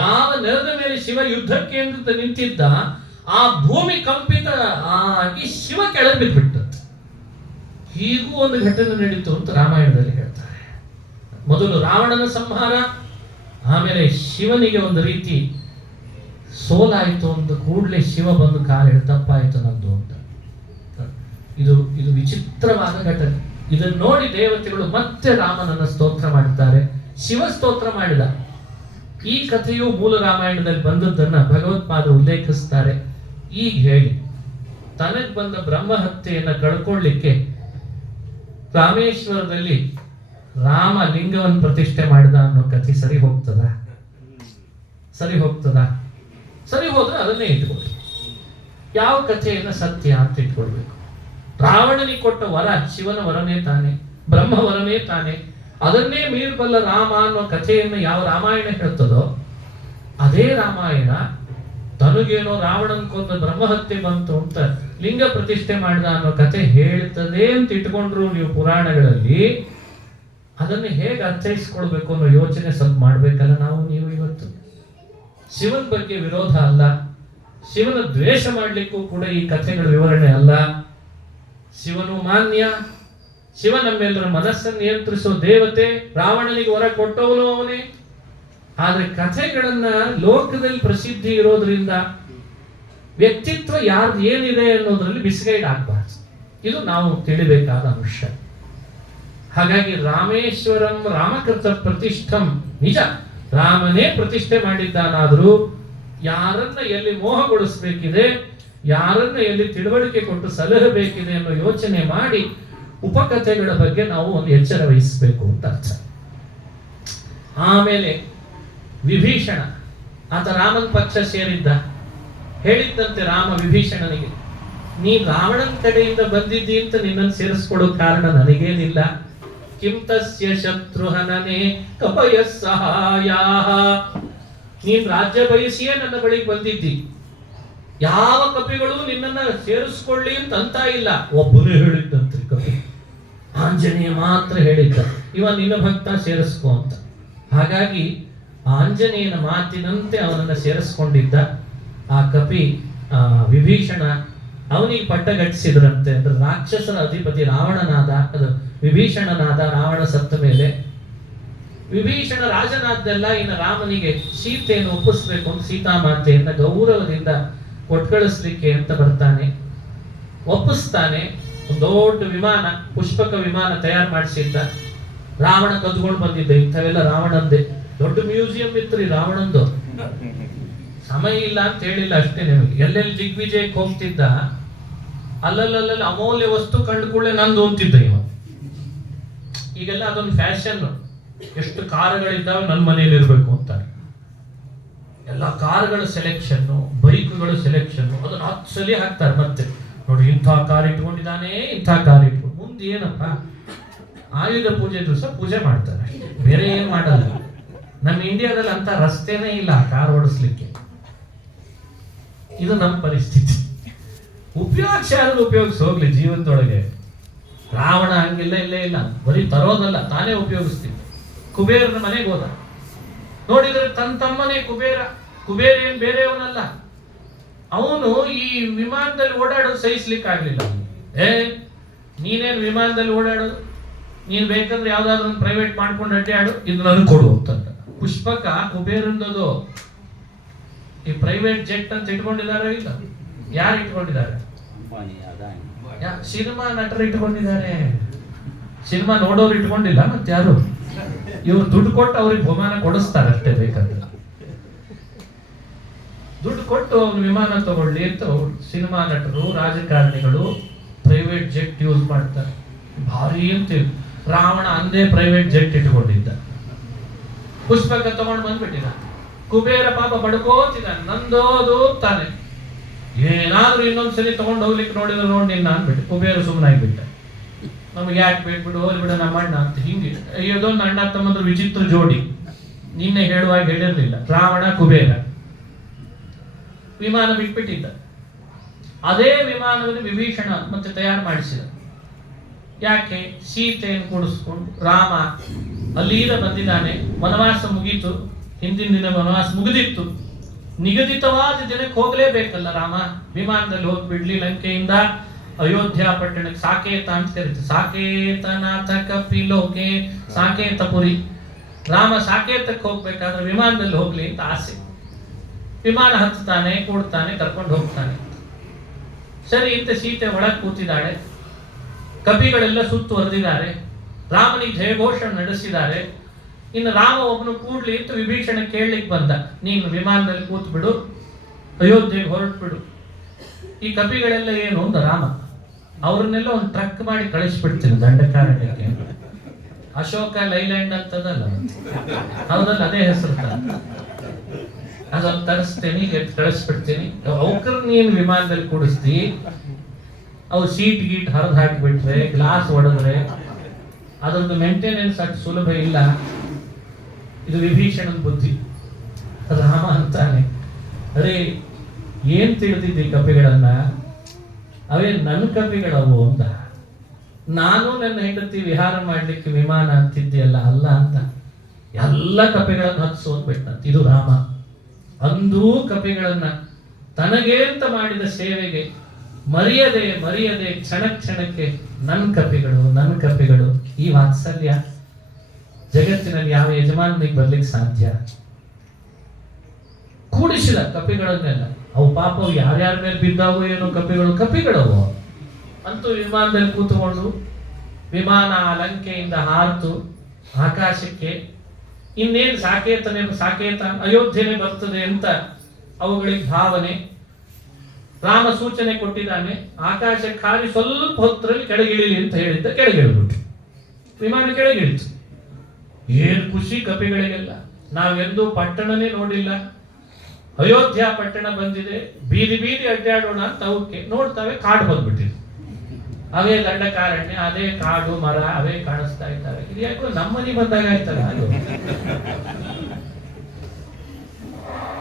ಯಾವ ನೆಲದ ಮೇಲೆ ಶಿವ ಯುದ್ಧಕ್ಕೆ ಅಂತ ನಿಂತಿದ್ದ ಆ ಭೂಮಿ ಕಂಪಿತ ಆಗಿ ಶಿವ ಕೆಳಗೆ ಬಿದ್ದುಬಿಟ್ಟಂತೆ. ಹೀಗೂ ಒಂದು ಘಟನೆ ನಡೀತು ಅಂತ ರಾಮಾಯಣದಲ್ಲಿ ಹೇಳ್ತಾರೆ. ಮೊದಲು ರಾವಣನ ಸಂಹಾರ, ಆಮೇಲೆ ಶಿವನಿಗೆ ಒಂದು ರೀತಿ ಸೋಲಾಯಿತು ಒಂದು ಕೂಡಲೇ ಶಿವ ಬಂದು ಕಾಲು ತಪ್ಪಾಯಿತು ನಂದು ಅಂತ. ಇದು ಇದು ವಿಚಿತ್ರವಾದ ಘಟನೆ. ಇದನ್ನು ನೋಡಿ ದೇವತೆಗಳು ಮತ್ತೆ ರಾಮನನ್ನ ಸ್ತೋತ್ರ ಮಾಡುತ್ತಾರೆ. ಶಿವ ಸ್ತೋತ್ರ ಮಾಡಿದ. ಈ ಕಥೆಯು ಮೂಲ ರಾಮಾಯಣದಲ್ಲಿ ಬಂದದ್ದನ್ನ ಭಗವತ್ಪಾದರು ಉಲ್ಲೇಖಿಸ್ತಾರೆ. ಈಗ ಹೇಳಿ, ತನಗೆ ಬಂದ ಬ್ರಹ್ಮಹತ್ಯೆಯನ್ನು ಕಳ್ಕೊಳ್ಳಿಕ್ಕೆ ರಾಮೇಶ್ವರದಲ್ಲಿ ರಾಮ ಲಿಂಗವನ್ನು ಪ್ರತಿಷ್ಠೆ ಮಾಡಿದ ಅನ್ನೋ ಕಥೆ ಸರಿ ಹೋಗ್ತದ? ಸರಿ ಹೋಗ್ತದ? ಸರಿ ಹೋದ್ರೆ ಅದನ್ನೇ ಇಟ್ಕೊಳ್ಳಿ. ಯಾವ ಕಥೆಯನ್ನು ಸತ್ಯ ಅಂತ ಇಟ್ಕೊಳ್ಬೇಕು? ರಾವಣನಿಗೆ ಕೊಟ್ಟ ವರ ಶಿವನ ವರನೇ ತಾನೆ, ಬ್ರಹ್ಮ ವರನೇ ತಾನೆ. ಅದನ್ನೇ ಮೀರ್ಬಲ್ಲ ರಾಮ ಅನ್ನೋ ಕಥೆಯನ್ನು ಯಾವ ರಾಮಾಯಣ ಹೇಳ್ತದೋ ಅದೇ ರಾಮಾಯಣ ತನಗೇನೋ ರಾವಣನ್ ಕೊಂದ ಬ್ರಹ್ಮಹತ್ಯೆ ಬಂತು ಅಂತ ಲಿಂಗ ಪ್ರತಿಷ್ಠೆ ಮಾಡಿದ ಅನ್ನೋ ಕಥೆ ಹೇಳ್ತದೆ ಅಂತ ಇಟ್ಕೊಂಡ್ರು ನೀವು ಪುರಾಣಗಳಲ್ಲಿ. ಅದನ್ನು ಹೇಗೆ ಅರ್ಥೈಸ್ಕೊಳ್ಬೇಕು ಅನ್ನೋ ಯೋಚನೆ ಸ್ವಲ್ಪ ಮಾಡ್ಬೇಕಲ್ಲ ನಾವು ನೀವು. ಇವತ್ತು ಶಿವನ ಬಗ್ಗೆ ವಿರೋಧ ಅಲ್ಲ, ಶಿವನ ದ್ವೇಷ ಮಾಡ್ಲಿಕ್ಕೂ ಕೂಡ ಈ ಕಥೆಗಳ ವಿವರಣೆ ಅಲ್ಲ. ಶಿವನು ಮಾನ್ಯ, ಶಿವ ನಮ್ಮೆಲ್ಲರ ಮನಸ್ಸನ್ನು ನಿಯಂತ್ರಿಸೋ ದೇವತೆ, ರಾವಣನಿಗೆ ವರ ಕೊಟ್ಟವನು ಅವನೇ. ಆದ್ರೆ ಕಥೆಗಳನ್ನ ಲೋಕದಲ್ಲಿ ಪ್ರಸಿದ್ಧಿ ಇರೋದ್ರಿಂದ ವ್ಯಕ್ತಿತ್ವ ಯಾರ್ದು ಏನಿದೆ ಅನ್ನೋದ್ರಲ್ಲಿ ಮಿಸ್ಗೈಡ್ ಆಗ್ಬಾರ್ದು. ಇದು ನಾವು ತಿಳಿಬೇಕಾದ ಅಂಶ. ಹಾಗಾಗಿ ರಾಮೇಶ್ವರಂ ರಾಮಕೃತ ಪ್ರತಿಷ್ಠಂ, ನಿಜ ರಾಮನೇ ಪ್ರತಿಷ್ಠೆ ಮಾಡಿದ್ದಾನಾದರೂ ಯಾರನ್ನ ಎಲ್ಲಿ ಮೋಹಗೊಳಿಸಬೇಕಿದೆ, ಯಾರನ್ನ ಎಲ್ಲಿ ತಿಳುವಳಿಕೆ ಕೊಟ್ಟು ಸಲಹಬೇಕಿದೆ ಅನ್ನೋ ಯೋಚನೆ ಮಾಡಿ ಉಪಕಥೆಗಳ ಬಗ್ಗೆ ನಾವು ಒಂದು ಎಚ್ಚರ ವಹಿಸಬೇಕು ಅಂತ ಅರ್ಥ. ಆಮೇಲೆ ವಿಭೀಷಣ, ಆತ ರಾಮನ ಪಕ್ಷ ಸೇರಿದ್ದ. ಹೇಳಿದ್ದಂತೆ ರಾಮ ವಿಭೀಷಣನಿಗೆ, ನೀ ರಾವಣನ ಕಡೆಯಿಂದ ಬಂದಿದ್ದಿ ಅಂತ ನಿನ್ನನ್ನು ಸೇರಿಸ್ಕೊಳ್ಳೋ ಕಾರಣ ನನಗೇನಿಲ್ಲ. ಕಿಂ ತಸ್ಯ ಶತ್ರುಹನನೆ ಕಪಯ ಸಹಾಯ. ನೀನ್ ರಾಜ್ಯ ಬಯಸಿಯೇ ನನ್ನ ಬಳಿಗೆ ಬಂದಿದ್ದಿ. ಯಾವ ಕಪಿಗಳು ನಿನ್ನನ್ನ ಸೇರಿಸ್ಕೊಳ್ಳಿ ಅಂತ ಇಲ್ಲ. ಒಬ್ಬನೇ ಹೇಳಿದ್ದಂತ್ರಿ ಕಪಿ, ಆಂಜನೇಯ ಮಾತ್ರ ಹೇಳಿದ್ದ, ಇವ ನಿನ್ನ ಭಕ್ತ ಸೇರಿಸ್ಕೋ ಅಂತ. ಹಾಗಾಗಿ ಆಂಜನೇಯನ ಮಾತಿನಂತೆ ಅವನನ್ನ ಸೇರಿಸ್ಕೊಂಡಿದ್ದ ಆ ಕಪಿ ವಿಭೀಷಣ. ಅವನಿಗೆ ಪಟ್ಟಗಟ್ಟಿಸಿದ್ರಂತೆ. ಅಂದ್ರೆ ರಾಕ್ಷಸರ ಅಧಿಪತಿ ರಾವಣನಾದ, ಅದು ವಿಭೀಷಣನಾದ. ರಾವಣ ಸತ್ತ ಮೇಲೆ ವಿಭೀಷಣ ರಾಜನಾದ್ದೆಲ್ಲ ಇನ್ನು ರಾಮನಿಗೆ ಸೀತೆಯನ್ನು ಒಪ್ಪಿಸ್ಬೇಕು ಅಂತ ಸೀತಾಮಾತೆಯನ್ನ ಗೌರವದಿಂದ ಕೊಟ್ಕಳಿಸ್ಲಿಕ್ಕೆ ಅಂತ ಬರ್ತಾನೆ, ಒಪ್ಪಿಸ್ತಾನೆ. ಒಂದು ದೊಡ್ಡ ವಿಮಾನ, ಪುಷ್ಪಕ ವಿಮಾನ ತಯಾರು ಮಾಡಿಸಿದ್ದ. ರಾವಣ ಕದ್ಕೊಂಡು ಬಂದಿದ್ದೆ. ಇಂಥವೆಲ್ಲ ರಾವಣಂದೇ. ದೊಡ್ಡ ಮ್ಯೂಸಿಯಂ ಇತ್ರಿ ರಾವಣಂದು. ಸಮಯ ಇಲ್ಲ ಅಂತ ಹೇಳಿಲ್ಲ ಅಷ್ಟೇ ನಿಮಗೆ. ಎಲ್ಲೆಲ್ಲಿ ದಿಗ್ವಿಜಯಕ್ಕೆ ಹೋಗ್ತಿದ್ದ ಅಲ್ಲಲ್ಲಿ ಅಮೂಲ್ಯ ವಸ್ತು ಕಂಡುಕೊಳ್ಳೆ ನಂದು ಅಂತಿದ್ದ ಇವ. ಈಗೆಲ್ಲ ಅದೊಂದು ಫ್ಯಾಷನ್. ಎಷ್ಟು ಕಾರುಗಳಿದ್ದಾವೆ ನನ್ನ ಮನೇಲಿ ಇರಬೇಕು ಅಂತ. ಎಲ್ಲ ಕಾರುಗಳ ಸೆಲೆಕ್ಷನ್, ಬೈಕ್ಗಳ ಸೆಲೆಕ್ಷನ್, ಅದನ್ನ 10 ಸಲ ಹಾಕ್ತಾರೆ. ಮತ್ತೆ ನೋಡಿ, ಇಂಥ ಕಾರ್ ಇಟ್ಕೊಂಡಿದ್ದಾನೆ, ಇಂಥ ಕಾರ್ ಇಟ್ಕೊಂಡು. ಮುಂದೆ ಏನಪ್ಪ, ಆಯುಧ ಪೂಜೆ ದಿವಸ ಪೂಜೆ ಮಾಡ್ತಾರೆ, ಬೇರೆ ಏನ್ ಮಾಡಲ್ಲ. ನಮ್ಮ ಇಂಡಿಯಾದಲ್ಲಿ ಅಂತ ರಸ್ತೆನೇ ಇಲ್ಲ ಕಾರ್ ಓಡಿಸ್ಲಿಕ್ಕೆ. ಇದು ನಮ್ಮ ಪರಿಸ್ಥಿತಿ. ಉಪಯೋಗಿಸಿ ಹೋಗ್ಲಿ ಜೀವನದೊಳಗೆ. ರಾವಣ ಹಂಗಿಲ್ಲ, ಇಲ್ಲೇ ಇಲ್ಲ. ಬರೀ ತರೋದಲ್ಲ, ತಾನೇ ಉಪಯೋಗಿಸ್ತೀವಿ. ಕುಬೇರನ ಮನೆಗೆ ಹೋದ, ನೋಡಿದ್ರೆ ತನ್ನ ತಮ್ಮನೇ ಕುಬೇರ. ಕುಬೇರ ಏನ್ ಬೇರೆಯವನಲ್ಲ. ಅವನು ಈ ವಿಮಾನದಲ್ಲಿ ಓಡಾಡೋದು ಸಹಿಸ್ಲಿಕ್ಕೆ ಆಗ್ಲಿಲ್ಲ. ನೀನೇನು ವಿಮಾನದಲ್ಲಿ ಓಡಾಡೋದು, ನೀನ್ ಬೇಕಂದ್ರೆ ಯಾವ್ದಾದ್ರು ಒಂದು ಪ್ರೈವೇಟ್ ಮಾಡ್ಕೊಂಡು ಅಡ್ಡಾಡು, ಇದು ನನಗೆ ಕೊಡು ಅಂತ. ಪುಷ್ಪಕ ಕುಬೇರಂದದು. ಈ ಪ್ರೈವೇಟ್ ಜೆಟ್ ಅಂತ ಇಟ್ಕೊಂಡಿದಾರ ಇಲ್ಲ? ಯಾರು ಇಟ್ಕೊಂಡಿದ್ದಾರೆ? ಸಿನಿಮಾ ನಟರು ಇಟ್ಕೊಂಡಿದ್ದಾರೆ. ಸಿನಿಮಾ ನೋಡೋರು ಇಟ್ಕೊಂಡಿಲ್ಲ. ಮತ್ತೆ ಯಾರು? ಇವ್ರು ದುಡ್ಡು ಕೊಟ್ಟು ಅವ್ರಿಗೆ ಬಹುಮಾನ ಕೊಡಿಸ್ತಾರೆ ಅಷ್ಟೇ. ಬೇಕಾದ್ರೆ ದುಡ್ಡು ಕೊಟ್ಟು ಅವ್ರು ವಿಮಾನ ತಗೊಳ್ಳಿ ಅಂತ ಸಿನಿಮಾ ನಟರು, ರಾಜಕಾರಣಿಗಳು ಪ್ರೈವೇಟ್ ಜೆಟ್ ಯೂಸ್ ಮಾಡ್ತಾರೆ. ಭಾರಿ ಅಂತ. ರಾವಣ ಅಂದೇ ಪ್ರೈವೇಟ್ ಜೆಟ್ ಇಟ್ಕೊಂಡಿದ್ದ. ಪುಷ್ಪಕ ತಗೊಂಡು ಬಂದ್ಬಿಟ್ಟಿದ. ಕುಬೇರ ಪಾಪ ಬಡ್ಕೋತಿದ್ದ, ನಂದೋದು ತಾನೆ. ಏನಾದ್ರೂ ಇನ್ನೊಂದ್ಸಲಿ ತಗೊಂಡು ಹೋಗ್ಲಿಕ್ಕೆ ನೋಡಿದ್ರೆ ನೋಡಿ ನಿನ್ನ ಅಂದ್ಬಿಟ್ಟು ಕುಬೇರ ಸುಮ್ಮನಾಗ್ಬಿಟ್ಟ. ನಮ್ಗೆ ಯಾಕೆ ಬೇಡ್ಬಿಡು, ಹೋಗ್ಲಿ ಬಿಡ ನಮ್ಮ ಅಣ್ಣ ಅಂತ. ಹಿಂಗೆ ಇದೊಂದು ಅಣ್ಣ ತಮ್ಮಂದ್ರೆ ವಿಚಿತ್ರ ಜೋಡಿ. ನಿನ್ನೆ ಹೇಳುವಾಗ ಹೇಳಿರ್ಲಿಲ್ಲ. ರಾವಣ ಕುಬೇರ ವಿಮಾನ ಬಿಟ್ಬಿಟ್ಟಿದ್ದ. ಅದೇ ವಿಮಾನವನ್ನು ವಿಭೀಷಣ ಮತ್ತೆ ತಯಾರು ಮಾಡಿಸಿದ. ಯಾಕೆ? ಸೀತೆಯನ್ನು ಕೂಡಿಸ್ಕೊಂಡು ರಾಮ ಅಲ್ಲಿಂದ ಬಂದಿದ್ದಾನೆ. ವನವಾಸ ಮುಗೀತು, ಹಿಂದಿನ ದಿನ ವನವಾಸ ಮುಗಿದಿತ್ತು. ನಿಗದಿತವಾದ ದಿನಕ್ಕೆ ಹೋಗ್ಲೇಬೇಕಲ್ಲ ರಾಮ. ವಿಮಾನದಲ್ಲಿ ಹೋಗ್ಬಿಡ್ಲಿ ಲಂಕೆಯಿಂದ ಅಯೋಧ್ಯ ಪಟ್ಟಣಕ್ಕೆ. ಸಾಕೇತ ಅಂತ ಕರೀತಾರೆ. ಸಾಕೇತನಾಥ ಕಪಿಲೋಕೆ ಸಾಕೇತಪುರಿ. ರಾಮ ಸಾಕೇತಕ್ಕೆ ಹೋಗ್ಬೇಕಾದ್ರೆ ವಿಮಾನದಲ್ಲಿ ಹೋಗ್ಲಿ ಅಂತ ಆಸೆ. ವಿಮಾನ ಹತ್ತಾನೆ, ಕೂಡ್ತಾನೆ, ಕರ್ಕೊಂಡು ಹೋಗ್ತಾನೆ. ಸರಿ, ಇಂತ ಸೀತೆ ಒಳಗೆ ಕೂತಿದ್ದಾಳೆ, ಕಪಿಗಳೆಲ್ಲ ಸುತ್ತುವರೆದಿದ್ದಾರೆ, ರಾಮನಿಗೆ ಜಯಘೋಷ ನಡೆಸಿದ್ದಾರೆ. ಇನ್ನು ರಾಮ ಒಬ್ಬನು ಕೂಡ್ಲಿ ಅಂತ ವಿಭೀಷಣ ಕೇಳಲಿಕ್ಕೆ ಬಂದ, ನೀನು ವಿಮಾನದಲ್ಲಿ ಕೂತ್ ಬಿಡು, ಅಯೋಧ್ಯೆಗೆ ಹೊರಟ್ಬಿಡು. ಈ ಕಪಿಗಳೆಲ್ಲ ಏನು ಅಂದ ರಾಮ, ಅವ್ರನ್ನೆಲ್ಲ ಒಂದು ಟ್ರಕ್ ಮಾಡಿ ಕಳಿಸ್ಬಿಡ್ತೀನಿ ದಂಡಕಾರಣ್ಯಕ್ಕೆ. ಅಶೋಕ ಲೈಲ್ಯಾಂಡ್ ಅಂತದಲ್ಲ, ಹೌದಲ್ಲ, ಅದೇ ಹೆಸರು. ಅದನ್ನು ತರಿಸ್ತೀನಿ, ಕಳಿಸ್ಬಿಡ್ತೀನಿ. ಅವ್ಕರ್ ನೀನು ವಿಮಾನದಲ್ಲಿ ಕೂಡಿಸ್ತಿ, ಅವು ಸೀಟ್ ಗೀಟ್ ಹರಿದು ಹಾಕಿಬಿಟ್ರೆ, ಗ್ಲಾಸ್ ಹೊಡೆದ್ರೆ ಅದ್ರದ್ದು ಮೇಂಟೆನೆನ್ಸ್ ಅಷ್ಟು ಸುಲಭ ಇಲ್ಲ. ಇದು ವಿಭೀಷಣನ ಬುದ್ಧಿ. ರಾಮ ಅಂತಾನೆ, ಅರೇ ಏನ್ ತಿಳಿದಿದ್ದಿ ಕಪಿಗಳನ್ನ? ಅವೇ ನನ್ನ ಕಪಿಗಳವು ಅಂತ. ನಾನು ನನ್ನ ಹೆಂಡತಿ ವಿಹಾರ ಮಾಡ್ಲಿಕ್ಕೆ ವಿಮಾನ ಅಂತಿದ್ಯಲ್ಲ, ಅಲ್ಲ ಅಂತ ಎಲ್ಲ ಕಪಿಗಳನ್ನು ಹತ್ಸೋದ್ಬಿಟ್ಟಂತ. ಇದು ರಾಮ. ಅಂದೂ ಕಪಿಗಳನ್ನ ತನಗೆ ಅಂತ ಮಾಡಿದ ಸೇವೆಗೆ ಮರೆಯದೆ ಕ್ಷಣಕ್ಕೆ ನನ್ನ ಕಪಿಗಳು. ಈ ವಾತ್ಸಲ್ಯ ಜಗತ್ತಿನಲ್ಲಿ ಯಾವ ಯಜಮಾನಿಗೆ ಬರ್ಲಿಕ್ಕೆ ಸಾಧ್ಯ? ಕೂಡಿಸಿದ ಕಪಿಗಳನ್ನೆಲ್ಲ. ಅವು ಪಾಪವು ಯಾರ್ಯಾರ ಮೇಲೆ ಬಿದ್ದಾವು ಏನೋ ಕಪಿಗಳವು ಅಂತೂ ವಿಮಾನದಲ್ಲಿ ಕೂತ್ಕೊಂಡು ವಿಮಾನ ಲಂಕೆಯಿಂದ ಹಾರಿತು ಆಕಾಶಕ್ಕೆ. ಇನ್ನೇನು ಸಾಕೇತ ಅಯೋಧ್ಯೆನೇ ಬರ್ತದೆ ಅಂತ ಅವುಗಳಿಗೆ ಭಾವನೆ. ರಾಮ ಸೂಚನೆ ಕೊಟ್ಟಿದ್ದಾನೆ, ಆಕಾಶಕ್ಕೆ ಹಾರಿ ಸ್ವಲ್ಪ ಹೊತ್ತರಲ್ಲಿ ಕೆಳಗಿಳಿಲಿ ಅಂತ ಹೇಳಿದ್ದ. ಕೆಳಗಿಳಿದ್ಬಿಟ್ಟು ವಿಮಾನ ಕೆಳಗಿಳಿತು. ಏನು ಖುಷಿ ಕಪಿಗಳಿಗೆಲ್ಲ. ನಾವೆಂದೂ ಪಟ್ಟಣನೇ ನೋಡಿಲ್ಲ, ಅಯೋಧ್ಯ ಪಟ್ಟಣ ಬಂದಿದೆ, ಬೀದಿ ಅಡ್ಡಾಡೋಣ ಅಂತ ಅವಕ್ಕೆ ನೋಡ್ತಾವೆ. ಕಾಡು ಬಂದ್ಬಿಟ್ಟಿದೆ, ಅವೇ ದಂಡಕಾರಣ್ಯ, ಅದೇ ಕಾಡು ಮರ ಅವೇ ಕಾಣಿಸ್ತಾ ಇದ್ದಾವೆ. ಇದು ಯಾಕೋ ನಮ್ಮನೆ ಬಂದಾಗ ಆಯ್ತಲ್ಲ ಅದು.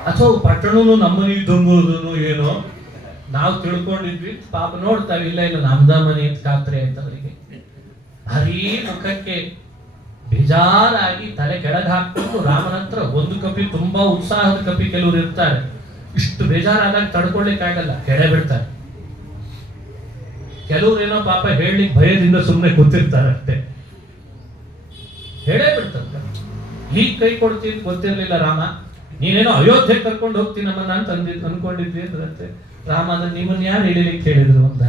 ಅಥವಾ ಪಟ್ಟಣನು ನಮ್ಮನೆ ಇದ್ದಂಗುದನು ಏನೋ ನಾವು ತಿಳ್ಕೊಂಡಿದ್ವಿ. ಪಾಪ ನೋಡ್ತಾವೆ, ಇಲ್ಲ ನಮ್ದ ಮನೆ ಅಂತ ಖಾತ್ರಿ ಆಯ್ತು ಅವರಿಗೆ. ಭಾರೀ ಮುಖಕ್ಕೆ ಬೇಜಾರಾಗಿ ತಲೆ ಕೆಳಗೆ ಹಾಕ್ಕೊಂಡು ರಾಮನ ಹತ್ರ ಒಂದು ಕಪಿ, ತುಂಬಾ ಉತ್ಸಾಹದ ಕಪಿ ಕೆಲವರು ಇರ್ತಾರೆ, ಇಷ್ಟು ಬೇಜಾರಾದಾಗ ತಡ್ಕೊಳ್ಳಿಕ್ಕಾಗಲ್ಲ, ಕೆಡೆ ಬಿಡ್ತಾರೆ. ಕೆಲವ್ರೇನೋ ಪಾಪ ಹೇಳಲಿಕ್ಕೆ ಭಯದಿಂದ ಸುಮ್ಮನೆ ಕೂತಿರ್ತಾರೆ ಅಷ್ಟೇ, ಹೇಳೇ ಬಿಡ್ತಾರೆ. ಹೀಗೆ ಕೈ ಕೊಡ್ತೀನಿ ಗೊತ್ತಿರ್ಲಿಲ್ಲ ರಾಮ, ನೀನೇನೋ ಅಯೋಧ್ಯೆ ಕರ್ಕೊಂಡು ಹೋಗ್ತೀನಿ ನಮ್ಮನ್ನ ಅಂತ ಅನ್ಕೊಂಡಿದ್ವಿ ಅಂದ್ರಂತೆ. ರಾಮ ಅಂದ್ರೆ ನಿಮ್ಮನ್ನ ಯಾರು ಇಳಿಲಿಕ್ಕೆ ಹೇಳಿದ್ರು ಅಂತ?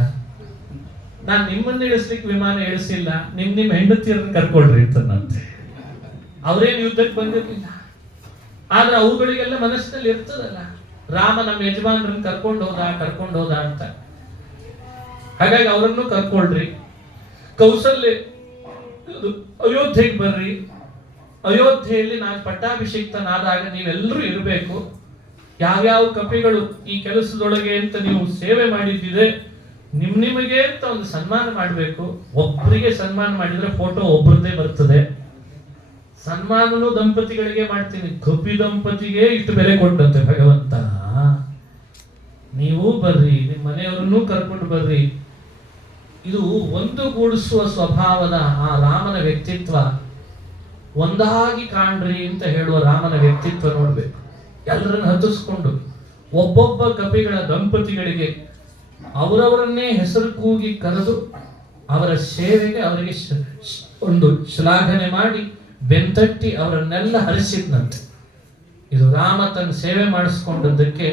ನಾನು ನಿಮ್ಮನ್ನ ಇಳಿಸ್ಲಿಕ್ಕೆ ವಿಮಾನ ಇಳಿಸಿಲ್ಲ, ನಿಮ್ಮ ಹೆಂಡತಿಯರನ್ನ ಕರ್ಕೊಳ್ರಿ ಅಂತಂತೆ. ಅವ್ರೇನು ಯುದ್ಧಕ್ಕೆ ಬಂದಿರ್ಲಿಲ್ಲ, ಆದ್ರೆ ಅವುಗಳಿಗೆಲ್ಲ ಮನಸ್ಸಿನಲ್ಲಿ ಇರ್ತದಲ್ಲ, ರಾಮ ನಮ್ಮ ಯಜಮಾನ್ರನ್ನ ಕರ್ಕೊಂಡು ಹೋದ ಅಂತ. ಹಾಗಾಗಿ ಅವರನ್ನು ಕರ್ಕೊಳ್ರಿ, ಕೌಸಲ್ಯ ಅಯೋಧ್ಯೆಗೆ ಬರ್ರಿ, ಅಯೋಧ್ಯೆಯಲ್ಲಿ ನಾನು ಪಟ್ಟಾಭಿಷಿಕ್ತನಾದಾಗ ನೀವೆಲ್ಲರೂ ಇರಬೇಕು. ಯಾವ್ಯಾವ ಕಪಿಗಳು ಈ ಕೆಲಸದೊಳಗೆ ಅಂತ ನೀವು ಸೇವೆ ಮಾಡಿದ್ದಿದೆ, ನಿಮಗೆ ಅಂತ ಒಂದು ಸನ್ಮಾನ ಮಾಡಬೇಕು. ಒಬ್ಬರಿಗೆ ಸನ್ಮಾನ ಮಾಡಿದ್ರೆ ಫೋಟೋ ಒಬ್ಬರದ್ದೇ ಬರ್ತದೆ. ಸನ್ಮಾನನು ದಂಪತಿಗಳಿಗೆ ಮಾಡ್ತೀನಿ, ಕಪಿ ದಂಪತಿಗೆ ಇಷ್ಟು ಬೆಲೆ ಕೊಟ್ಟಂತೆ ಭಗವಂತ. ನೀವು ಬರ್ರಿ, ನಿಮ್ಮ ಮನೆಯವರನ್ನು ಕರ್ಕೊಂಡು ಬರ್ರಿ. ಇದು ಒಂದುಗೂಡಿಸುವ ಸ್ವಭಾವದ ಆ ರಾಮನ ವ್ಯಕ್ತಿತ್ವ. ಒಂದಾಗಿ ಕಾಣ್ರಿ ಅಂತ ಹೇಳುವ ರಾಮನ ವ್ಯಕ್ತಿತ್ವ ನೋಡ್ಬೇಕು. ಎಲ್ಲರನ್ನು ಹತ್ತಿಸ್ಕೊಂಡು ಒಬ್ಬೊಬ್ಬ ಕಪಿಗಳ ದಂಪತಿಗಳಿಗೆ ಅವರವರನ್ನೇ ಹೆಸರು ಕೂಗಿ ಕರೆದು ಅವರ ಸೇವೆಗೆ ಅವರಿಗೆ ಒಂದು ಶ್ಲಾಘನೆ ಮಾಡಿ ಬೆಂತಟ್ಟಿ ಅವರನ್ನೆಲ್ಲ ಹರಿಸಿದ್ನಂತೆ. ಇದು ರಾಮ ತನ್ನ ಸೇವೆ ಮಾಡಿಸ್ಕೊಂಡದ್ದಕ್ಕೆ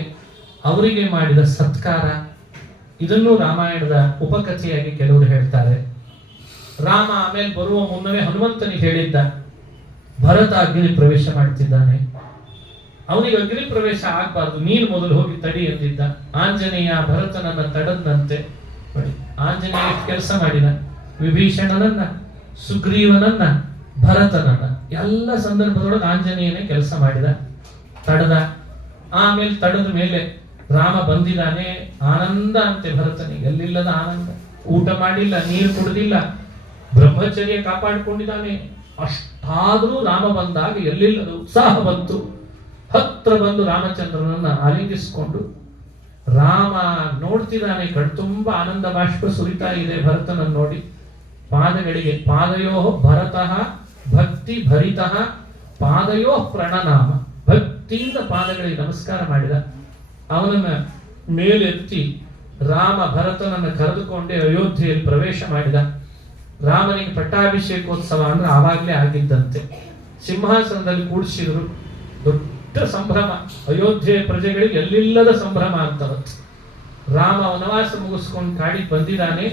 ಅವರಿಗೆ ಮಾಡಿದ ಸತ್ಕಾರ. ಇದನ್ನು ರಾಮಾಯಣದ ಉಪಕಥೆಯಾಗಿ ಕೆಲವರು ಹೇಳ್ತಾರೆ. ರಾಮ ಆಮೇಲೆ ಬರುವ ಮುನ್ನವೇ ಹನುಮಂತನಿಗೆ ಹೇಳಿದ್ದ, ಭರತ ಅಗ್ನಿ ಪ್ರವೇಶ ಮಾಡ್ತಿದ್ದಾನೆ, ಅವನಿಗೆ ಅಗ್ನಿ ಪ್ರವೇಶ ಆಗ್ಬಾರ್ದು, ನೀನು ಮೊದಲು ಹೋಗಿ ತಡಿ ಎಂದಿದ್ದ. ಆಂಜನೇಯ ಭರತನನ್ನ ತಡದ್ನಂತೆ. ನೋಡಿ, ಆಂಜನೇಯ ಕೆಲಸ ಮಾಡಿದ, ವಿಭೀಷಣನನ್ನ, ಸುಗ್ರೀವನನ್ನ, ಭರತನನ್ನ ಎಲ್ಲ ಸಂದರ್ಭದೊಳಗೆ ಆಂಜನೇಯನೇ ಕೆಲಸ ಮಾಡಿದ, ತಡದ. ಆಮೇಲೆ ತಡದ ಮೇಲೆ ರಾಮ ಬಂದಿದ್ದಾನೆ, ಆನಂದ ಅಂತೆ ಭರತನಿಗೆ, ಎಲ್ಲಿಲ್ಲದ ಆನಂದ. ಊಟ ಮಾಡಿಲ್ಲ, ನೀರು ಕುಡಿದಿಲ್ಲ, ಬ್ರಹ್ಮಚರ್ಯ ಕಾಪಾಡಿಕೊಂಡಿದ್ದಾನೆ. ಅಷ್ಟಾದ್ರೂ ರಾಮ ಬಂದಾಗ ಎಲ್ಲಿಲ್ಲದ ಉತ್ಸಾಹ ಬಂತು. ಹತ್ರ ಬಂದು ರಾಮಚಂದ್ರನನ್ನ ಆಲಿಂಗಿಸಿಕೊಂಡು ರಾಮ ನೋಡ್ತಿದ್ದಾನೆ, ಕಣ್ತುಂಬ ಆನಂದ ಬಾಷ್ಪ ಸುರಿತಾ ಇದೆ ಭರತನನ್ನು ನೋಡಿ. ಪಾದಗಳಿಗೆ ಪಾದಯೋ ಭರತಃ ಭಕ್ತಿ ಭರಿತಃ ಪಾದಯೋ ಪ್ರಣನಾಮ, ಭಕ್ತಿಯಿಂದ ಪಾದಗಳಿಗೆ ನಮಸ್ಕಾರ ಮಾಡಿದ. ಅವನನ್ನ ಮೇಲೆತ್ತಿ ರಾಮ ಭರತನನ್ನು ಕರೆದುಕೊಂಡೇ ಅಯೋಧ್ಯೆಯಲ್ಲಿ ಪ್ರವೇಶ ಮಾಡಿದ. ರಾಮನಿಗೆ ಪಟ್ಟಾಭಿಷೇಕೋತ್ಸವ ಅಂದ್ರೆ ಆವಾಗಲೇ ಆಗಿದ್ದಂತೆ. ಸಿಂಹಾಸನದಲ್ಲಿ ಕೂಡಿಸಿದ್ರು, ದೊಡ್ಡ ದೊಡ್ಡ ಸಂಭ್ರಮ. ಅಯೋಧ್ಯೆ ಪ್ರಜೆಗಳಿಗೆ ಎಲ್ಲಿಲ್ಲದ ಸಂಭ್ರಮ ಅಂತವತ್ತು. ರಾಮ ವನವಾಸ ಮುಗಿಸ್ಕೊಂಡು ಕಾಡಿಗೆ ಬಂದಿದ್ದಾನೆ.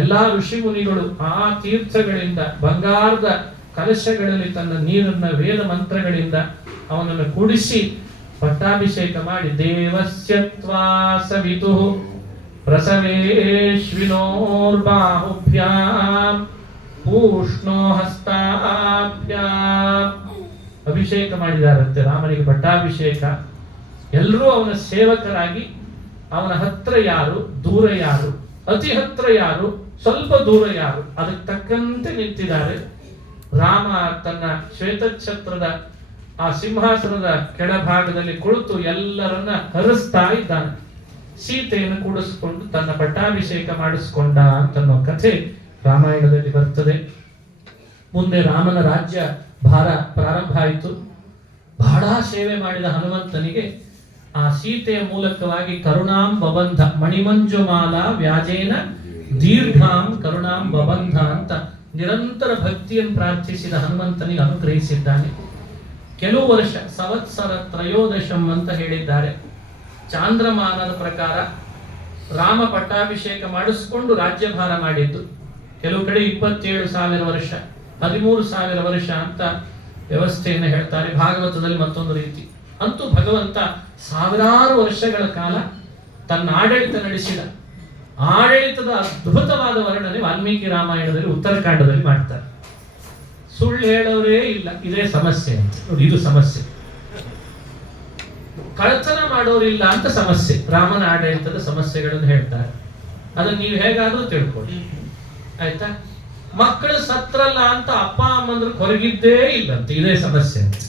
ಎಲ್ಲಾ ಋಷಿ ಮುನಿಗಳು ಆ ತೀರ್ಥಗಳಿಂದ ಬಂಗಾರದ ಕಲಶಗಳಲ್ಲಿ ತನ್ನ ನೀರನ್ನ ವೇದ ಮಂತ್ರಗಳಿಂದ ಅವನನ್ನು ಕುಡಿಸಿ ಪಟ್ಟಾಭಿಷೇಕ ಮಾಡಿ ದೇವಸ್ಯತ್ವಾ ಸವಿತು ಪ್ರಸವೇಶ್ವಿನೋರ್ಬಾಹುಭ್ಯಾಂ ಪೂಷ್ಣೋ ಹಸ್ತಾಭ್ಯಾಂ ಅಭಿಷೇಕ ಮಾಡಿದಾರಂತೆ ರಾಮನಿಗೆ ಪಟ್ಟಾಭಿಷೇಕ. ಎಲ್ಲರೂ ಅವನ ಸೇವಕರಾಗಿ ಅವನ ಹತ್ರ ಯಾರು, ದೂರ ಯಾರು, ಅತಿ ಹತ್ರ ಯಾರು, ಸ್ವಲ್ಪ ದೂರ ಯಾರು, ಅದಕ್ಕೆ ತಕ್ಕಂತೆ ನಿಂತಿದ್ದಾರೆ. ರಾಮ ತನ್ನ ಶ್ವೇತಛತ್ರದ ಆ ಸಿಂಹಾಸನದ ಕೆಳಭಾಗದಲ್ಲಿ ಕುಳಿತು ಎಲ್ಲರನ್ನ ಹರಿಸ್ತಾ ಇದ್ದಾನೆ. ಸೀತೆಯನ್ನು ಕೂಡಿಸಿಕೊಂಡು ತನ್ನ ಪಟ್ಟಾಭಿಷೇಕ ಮಾಡಿಸಿಕೊಂಡ ಅಂತನ್ನೋ ಕಥೆ ರಾಮಾಯಣದಲ್ಲಿ ಬರ್ತದೆ. ಮುಂದೆ ರಾಮನ ರಾಜ್ಯ ಭಾರ ಪ್ರಾರಂಭ ಆಯಿತು. ಬಹಳ ಸೇವೆ ಮಾಡಿದ ಹನುಮಂತನಿಗೆ ಆ ಸೀತೆಯ ಮೂಲಕವಾಗಿ ಕರುಣಾಂ ಬಬಂಧ ಮಣಿಮಂಜುಮಾಲಾ ವ್ಯಾಜೇನ ದೀರ್ಘಾಂ ಕರುಣಾಂ ಬಬಂಧ ಅಂತ ನಿರಂತರ ಭಕ್ತಿಯನ್ನು ಪ್ರಾರ್ಥಿಸಿದ ಹನುಮಂತನಿಗೆ ಅನುಗ್ರಹಿಸಿದ್ದಾನೆ. ಕೆಲವು ವರ್ಷ ಸಂವತ್ಸರ ತ್ರಯೋದಶಂ ಅಂತ ಹೇಳಿದ್ದಾರೆ. ಚಾಂದ್ರಮಾನದ ಪ್ರಕಾರ ರಾಮ ಪಟ್ಟಾಭಿಷೇಕ ಮಾಡಿಸಿಕೊಂಡು ರಾಜ್ಯಭಾರ ಮಾಡಿದ್ದು. ಕೆಲವು ಕಡೆ 27,000 ವರ್ಷ, 13,000 ವರ್ಷ ಅಂತ ವ್ಯವಸ್ಥೆಯನ್ನು ಹೇಳ್ತಾರೆ. ಭಾಗವತದಲ್ಲಿ ಮತ್ತೊಂದು ರೀತಿ. ಅಂತೂ ಭಗವಂತ ಸಾವಿರಾರು ವರ್ಷಗಳ ಕಾಲ ತನ್ನ ಆಡಳಿತ ನಡೆಸಿದ. ಆಡಳಿತದ ಅದ್ಭುತವಾದ ವರ್ಣನೆ ವಾಲ್ಮೀಕಿ ರಾಮಾಯಣದಲ್ಲಿ ಉತ್ತರಕಾಂಡದಲ್ಲಿ ಮಾಡ್ತಾರೆ. ಸುಳ್ಳು ಹೇಳೋರೇ ಇಲ್ಲ, ಇದೇ ಸಮಸ್ಯೆ ಅಂತ. ನೋಡಿ, ಇದು ಸಮಸ್ಯೆ. ಕಳ್ಳತನ ಮಾಡೋರಿಲ್ಲ ಅಂತ ಸಮಸ್ಯೆ. ರಾಮನ ಆಡಳಿತದ ಸಮಸ್ಯೆಗಳನ್ನು ಹೇಳ್ತಾರೆ. ಅದನ್ನ ನೀವು ಹೇಗಾದ್ರೂ ತಿಳ್ಕೊಳ್ಳಿ, ಆಯ್ತಾ. ಮಕ್ಕಳು ಸತ್ರಲ್ಲ ಅಂತ ಅಪ್ಪ ಅಮ್ಮಂದ್ರು ಹೊರಗಿದ್ದೇ ಇಲ್ಲ ಅಂತ, ಇದೇ ಸಮಸ್ಯೆ ಅಂತ.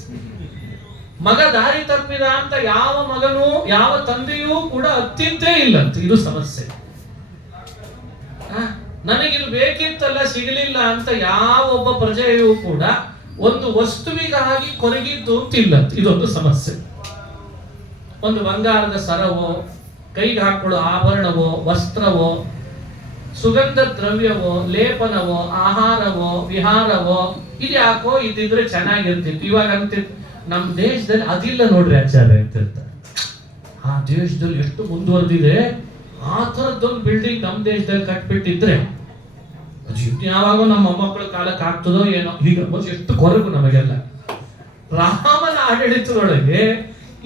ಮಗ ದಾರಿ ತಪ್ಪಿದ ಅಂತ ಯಾವ ಮಗನೂ ಯಾವ ತಂದೆಯೂ ಕೂಡ ಅತ್ತಿಂತೇ ಇಲ್ಲ ಅಂತ, ಇದು ಸಮಸ್ಯೆ. ನನಗಿದು ಬೇಕಿತ್ತಲ್ಲ ಸಿಗಲಿಲ್ಲ ಅಂತ ಯಾವ ಒಬ್ಬ ಪ್ರಜೆಯೂ ಕೂಡ ಒಂದು ವಸ್ತುವಿಗಾಗಿ ಕೊರಗಿದ್ದು ಅಂತಿಲ್ಲ ಅಂತ, ಇದೊಂದು ಸಮಸ್ಯೆ. ಒಂದು ಬಂಗಾರದ ಸರವೋ, ಕೈಗೆ ಹಾಕೊಳ್ಳೋ ಆಭರಣವೋ, ವಸ್ತ್ರವೋ, ಸುಗಂಧ ದ್ರವ್ಯವೋ, ಲೇಪನವೋ, ಆಹಾರವೋ, ವಿಹಾರವೋ, ಇದ್ಯಾಕೋ ಇದ್ದಿದ್ರೆ ಚೆನ್ನಾಗಿರ್ತಿತ್ತು. ಇವಾಗ ಅಂತಿತ್ತು ನಮ್ಮ ದೇಶದಲ್ಲಿ ಅದಿಲ್ಲ ನೋಡ್ರಿ ಆಚಾರ್ಯ ಅಂತಿರ್ತಾರೆ. ಆ ದೇಶದಲ್ಲಿ ಎಷ್ಟು ಮುಂದುವರೆದಿದೆ, ಆ ಥರದ್ದೊಂದು ಬಿಲ್ಡಿಂಗ್ ನಮ್ಮ ದೇಶದಲ್ಲಿ ಕಟ್ಬಿಟ್ಟಿದ್ರೆ ಯಾವಾಗ ನಮ್ಮ ಮೊಮ್ಮಕ್ಕಳ ಕಾಲಕ್ಕೆ ಆಗ್ತದೋ ಏನೋ. ಈಗ ಎಷ್ಟು ಕೊರಗು ನಮಗೆಲ್ಲ. ರಾಮನ ಆಡಳಿತದೊಳಗೆ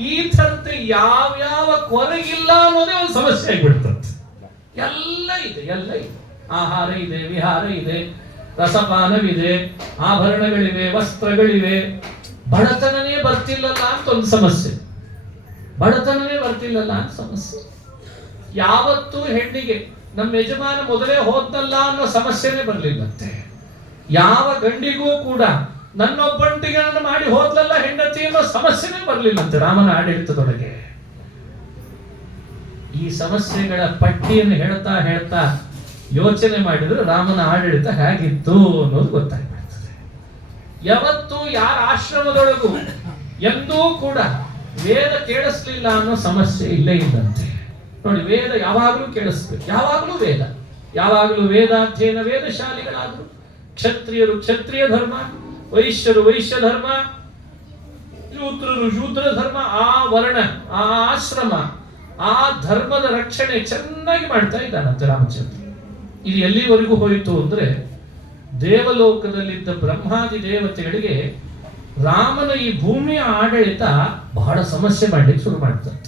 ಈ ಥರದ್ದು ಯಾವ್ಯಾವ ಕೊರಗಿಲ್ಲ ಅನ್ನೋದೇ ಒಂದು ಸಮಸ್ಯೆ ಆಗಿಬಿಡ್ತದೆ. ಎಲ್ಲ ಇದೆ, ಎಲ್ಲ ಇದೆ. ಆಹಾರ ಇದೆ, ವಿಹಾರ ಇದೆ, ರಸಪಾನವಿದೆ, ಆಭರಣಗಳಿವೆ, ವಸ್ತ್ರಗಳಿವೆ. ಬಡತನನೇ ಬರ್ತಿಲ್ಲಲ್ಲ ಅಂತ ಒಂದು ಸಮಸ್ಯೆ. ಬಡತನನೇ ಬರ್ತಿಲ್ಲಲ್ಲ ಅಂತ ಸಮಸ್ಯೆ. ಯಾವತ್ತೂ ಹೆಣ್ಣಿಗೆ ನಮ್ಮ ಯಜಮಾನ ಮೊದಲೇ ಹೋದ್ನಲ್ಲ ಅನ್ನೋ ಸಮಸ್ಯೆನೇ ಬರಲಿಲ್ಲಂತೆ. ಯಾವ ಗಂಡಿಗೂ ಕೂಡ ನನ್ನೊಬ್ಬಂಟಿಗೆ ಮಾಡಿ ಹೋದ್ಲಲ್ಲ ಹೆಂಡತಿ ಅನ್ನೋ ಸಮಸ್ಯೆನೇ ಬರಲಿಲ್ಲಂತೆ ರಾಮನ ಆಡಳಿತದೊಳಗೆ. ಈ ಸಮಸ್ಯೆಗಳ ಪಟ್ಟಿಯನ್ನು ಹೇಳ್ತಾ ಹೇಳ್ತಾ ಯೋಚನೆ ಮಾಡಿದ್ರೆ ರಾಮನ ಆಡಳಿತ ಹೇಗಿತ್ತು ಅನ್ನೋದು ಗೊತ್ತಾಗ್ಬಿಡ್ತದೆ. ಯಾವತ್ತೂ ಯಾರ ಆಶ್ರಮದೊಳಗೂ ಎಂದೂ ಕೂಡ ವೇದ ಕೇಳಿಸ್ಲಿಲ್ಲ ಅನ್ನೋ ಸಮಸ್ಯೆ ಇಲ್ಲೇ ಇಲ್ಲಂತೆ. ನೋಡಿ, ವೇದ ಯಾವಾಗಲೂ ಕೇಳಿಸ್ಬೇಕು, ಯಾವಾಗಲೂ ವೇದ, ಯಾವಾಗಲೂ ವೇದಾಧ್ಯಯನ, ವೇದಶಾಲಿಗಳಾದ್ರು. ಕ್ಷತ್ರಿಯರು ಕ್ಷತ್ರಿಯ ಧರ್ಮ, ವೈಶ್ಯರು ವೈಶ್ಯ ಧರ್ಮ, ಶೂದ್ರರು ಶೂದ್ರ ಧರ್ಮ, ಆ ವರ್ಣ, ಆ ಆಶ್ರಮ, ಆ ಧರ್ಮದ ರಕ್ಷಣೆ ಚೆನ್ನಾಗಿ ಮಾಡ್ತಾ ಇದ್ದಾನಂತೆ ರಾಮಚಂದ್ರ. ಇದು ಎಲ್ಲಿವರೆಗೂ ಹೋಯಿತು ಅಂದ್ರೆ, ದೇವಲೋಕದಲ್ಲಿದ್ದ ಬ್ರಹ್ಮಾದಿ ದೇವತೆಗಳಿಗೆ ರಾಮನ ಈ ಭೂಮಿಯ ಆಡಳಿತ ಬಹಳ ಸಮಸ್ಯೆ ಮಾಡ್ಲಿಕ್ಕೆ ಶುರು ಮಾಡ್ತಾರೆ.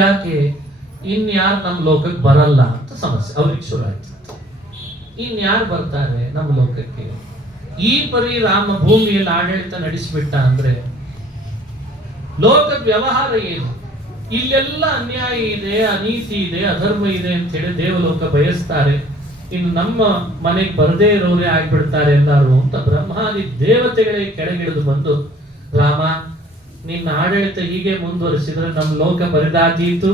ಯಾಕೆ? ಇನ್ಯಾರು ನಮ್ಮ ಲೋಕಕ್ಕೆ ಬರಲ್ಲ ಅಂತ ಸಮಸ್ಯೆ ಅವ್ರಿಗೆ ಶುರು ಆಯ್ತು. ಇನ್ಯಾರು ಬರ್ತಾರೆ ನಮ್ಮ ಲೋಕಕ್ಕೆ? ಈ ಪರಿ ರಾಮ ಭೂಮಿಯಲ್ಲಿ ಆಡಳಿತ ನಡೆಸಿಬಿಟ್ಟ ಅಂದ್ರೆ ಲೋಕದ ವ್ಯವಹಾರ ಏನು? ಇಲ್ಲೆಲ್ಲ ಅನ್ಯಾಯ ಇದೆ, ಅನೀತಿ ಇದೆ, ಅಧರ್ಮ ಇದೆ ಅಂತ ಹೇಳಿ ದೇವಲೋಕ ಬಯಸ್ತಾರೆ. ಇನ್ನು ನಮ್ಮ ಮನೆಗೆ ಬರದೇ ಇರೋರೇ ಆಗ್ಬಿಡ್ತಾರೆ ಎಲ್ಲರೂ ಅಂತ ಬ್ರಹ್ಮಾದಿ ದೇವತೆಗಳೇ ಕೆಳಗಿಳಿದು ಬಂದು, ರಾಮ ನಿನ್ನ ಆಡಳಿತ ಹೀಗೆ ಮುಂದುವರಿಸಿದ್ರೆ ನಮ್ಮ ಲೋಕ ಬರಿದಾದೀತು.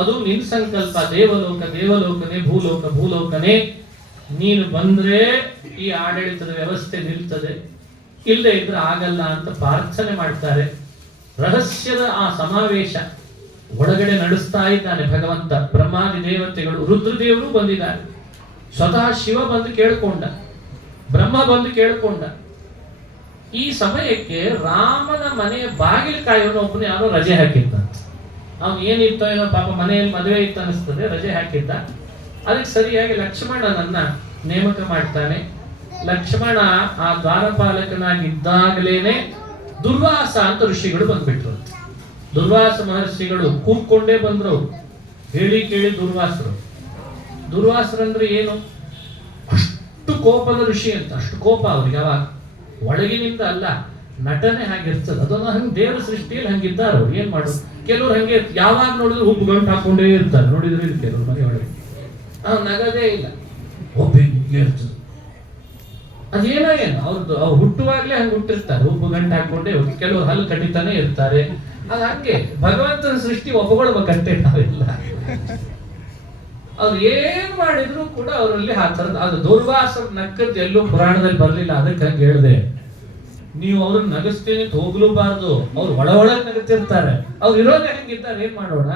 ಅದು ನಿನ್ ಸಂಕಲ್ಪ. ದೇವಲೋಕ ದೇವಲೋಕನೇ, ಭೂಲೋಕ ಭೂಲೋಕನೇ. ನೀನು ಬಂದ್ರೆ ಈ ಆಡಳಿತದ ವ್ಯವಸ್ಥೆ ನಿಲ್ತದೆ, ಇಲ್ಲದೆ ಇದ್ರೆ ಆಗಲ್ಲ ಅಂತ ಪ್ರಾರ್ಥನೆ ಮಾಡ್ತಾರೆ. ರಹಸ್ಯದ ಆ ಸಮಾವೇಶ ಒಳಗಡೆ ನಡೆಸ್ತಾ ಇದ್ದಾನೆ ಭಗವಂತ. ಬ್ರಹ್ಮಾದಿ ದೇವತೆಗಳು, ರುದ್ರದೇವರು ಬಂದಿದ್ದಾರೆ. ಸ್ವತಃ ಶಿವ ಬಂದು ಕೇಳ್ಕೊಂಡ, ಬ್ರಹ್ಮ ಬಂದು ಕೇಳ್ಕೊಂಡ. ಈ ಸಮಯಕ್ಕೆ ರಾಮನ ಮನೆಯ ಬಾಗಿಲು ಕಾಯೋನು ಒಬ್ಬನು ಯಾರೋ ರಜೆ ಹಾಕಿದ್ದಂತ. ಅವ್ನು ಏನಿತ್ತೋ ಏನೋ ಪಾಪ ಮನೆಯಲ್ಲಿ ಮದುವೆ ಇತ್ತು ಅನಿಸ್ತದೆ, ರಜೆ ಹಾಕಿದ್ದ. ಅದಕ್ಕೆ ಸರಿಯಾಗಿ ಲಕ್ಷ್ಮಣನನ್ನ ನೇಮಕ ಮಾಡ್ತಾನೆ. ಲಕ್ಷ್ಮಣ ಆ ದ್ವಾರಪಾಲಕನಾಗಿದ್ದಾಗಲೇನೆ ದುರ್ವಾಸ ಅಂತ ಋಷಿಗಳು ಬಂದ್ಬಿಟ್ರು. ದುರ್ವಾಸ ಮಹರ್ಷಿಗಳು ಕೂಗ್ಕೊಂಡೇ ಬಂದ್ರು. ಹೇಳಿ ಕೇಳಿ ದುರ್ವಾಸರಂದ್ರೆ ಏನು? ಅಷ್ಟು ಕೋಪದ ಋಷಿ ಅಂತ. ಅಷ್ಟು ಕೋಪ ಅವ್ರಿಗೆ ಯಾವಾಗ, ಒಳಗಿನಿಂದ ಅಲ್ಲ, ನಟನೆ ಹಾಗಿರ್ತದೆ. ಅದನ್ನ ಹಂಗೆ ದೇವರ ಸೃಷ್ಟಿಯಲ್ಲಿ ಹಂಗಿದ್ದಾರೆ ಅವ್ರು. ಏನ್ ಮಾಡೋದು? ಕೆಲವ್ರು ಹಂಗೆ ಯಾವಾಗ ನೋಡಿದ್ರು ಹುಬ್ಬು ಗಂಟು ಹಾಕೊಂಡೇ ಇರ್ತಾರೆ. ನೋಡಿದ್ರೆ ಕೆಲವ್ರು ಮನೆ ಒಳಗೆ ನಗದೇ ಇಲ್ಲ, ಇರ್ತದೆ. ಅದೇನೋ ಏನು ಅವ್ರು ಹುಟ್ಟುವಾಗ್ಲೇ ಹಂಗೆ ಹುಟ್ಟಿರ್ತಾರೆ, ಹುಬ್ಬು ಗಂಟು ಹಾಕೊಂಡೇ. ಕೆಲವರು ಹಲ್ಲು ಕಡಿತಾನೆ ಇರ್ತಾರೆ. ಅದು ಹಂಗೆ ಭಗವಂತನ ಸೃಷ್ಟಿ ಒಪ್ಪಗೊಳ್ಬೇಕಷ್ಟೇ, ನಾವೆಲ್ಲ. ಅವ್ರು ಏನ್ ಮಾಡಿದ್ರು ಕೂಡ ಅವರಲ್ಲಿ ಆ ಥರದ. ಅದು ದುರ್ವಾಸರ ನಕ್ಕದ್ದು ಎಲ್ಲೂ ಪುರಾಣದಲ್ಲಿ ಬರ್ಲಿಲ್ಲ. ಅದಕ್ಕೆ ಹಂಗೆ ಹೇಳಿದೆ, ನೀವು ಅವ್ರನ್ನ ನಗಿಸ್ತೀನಿ ಅಂತ ಹೋಗ್ಲೂಬಾರ್ದು. ಅವ್ರು ಒಳಗೆ ನಗುತ್ತಿರ್ತಾರೆ. ಅವ್ರು ಇರೋದೇ ಹಂಗಿದ್ದಾರೆ, ಏನ್ ಮಾಡೋಣ?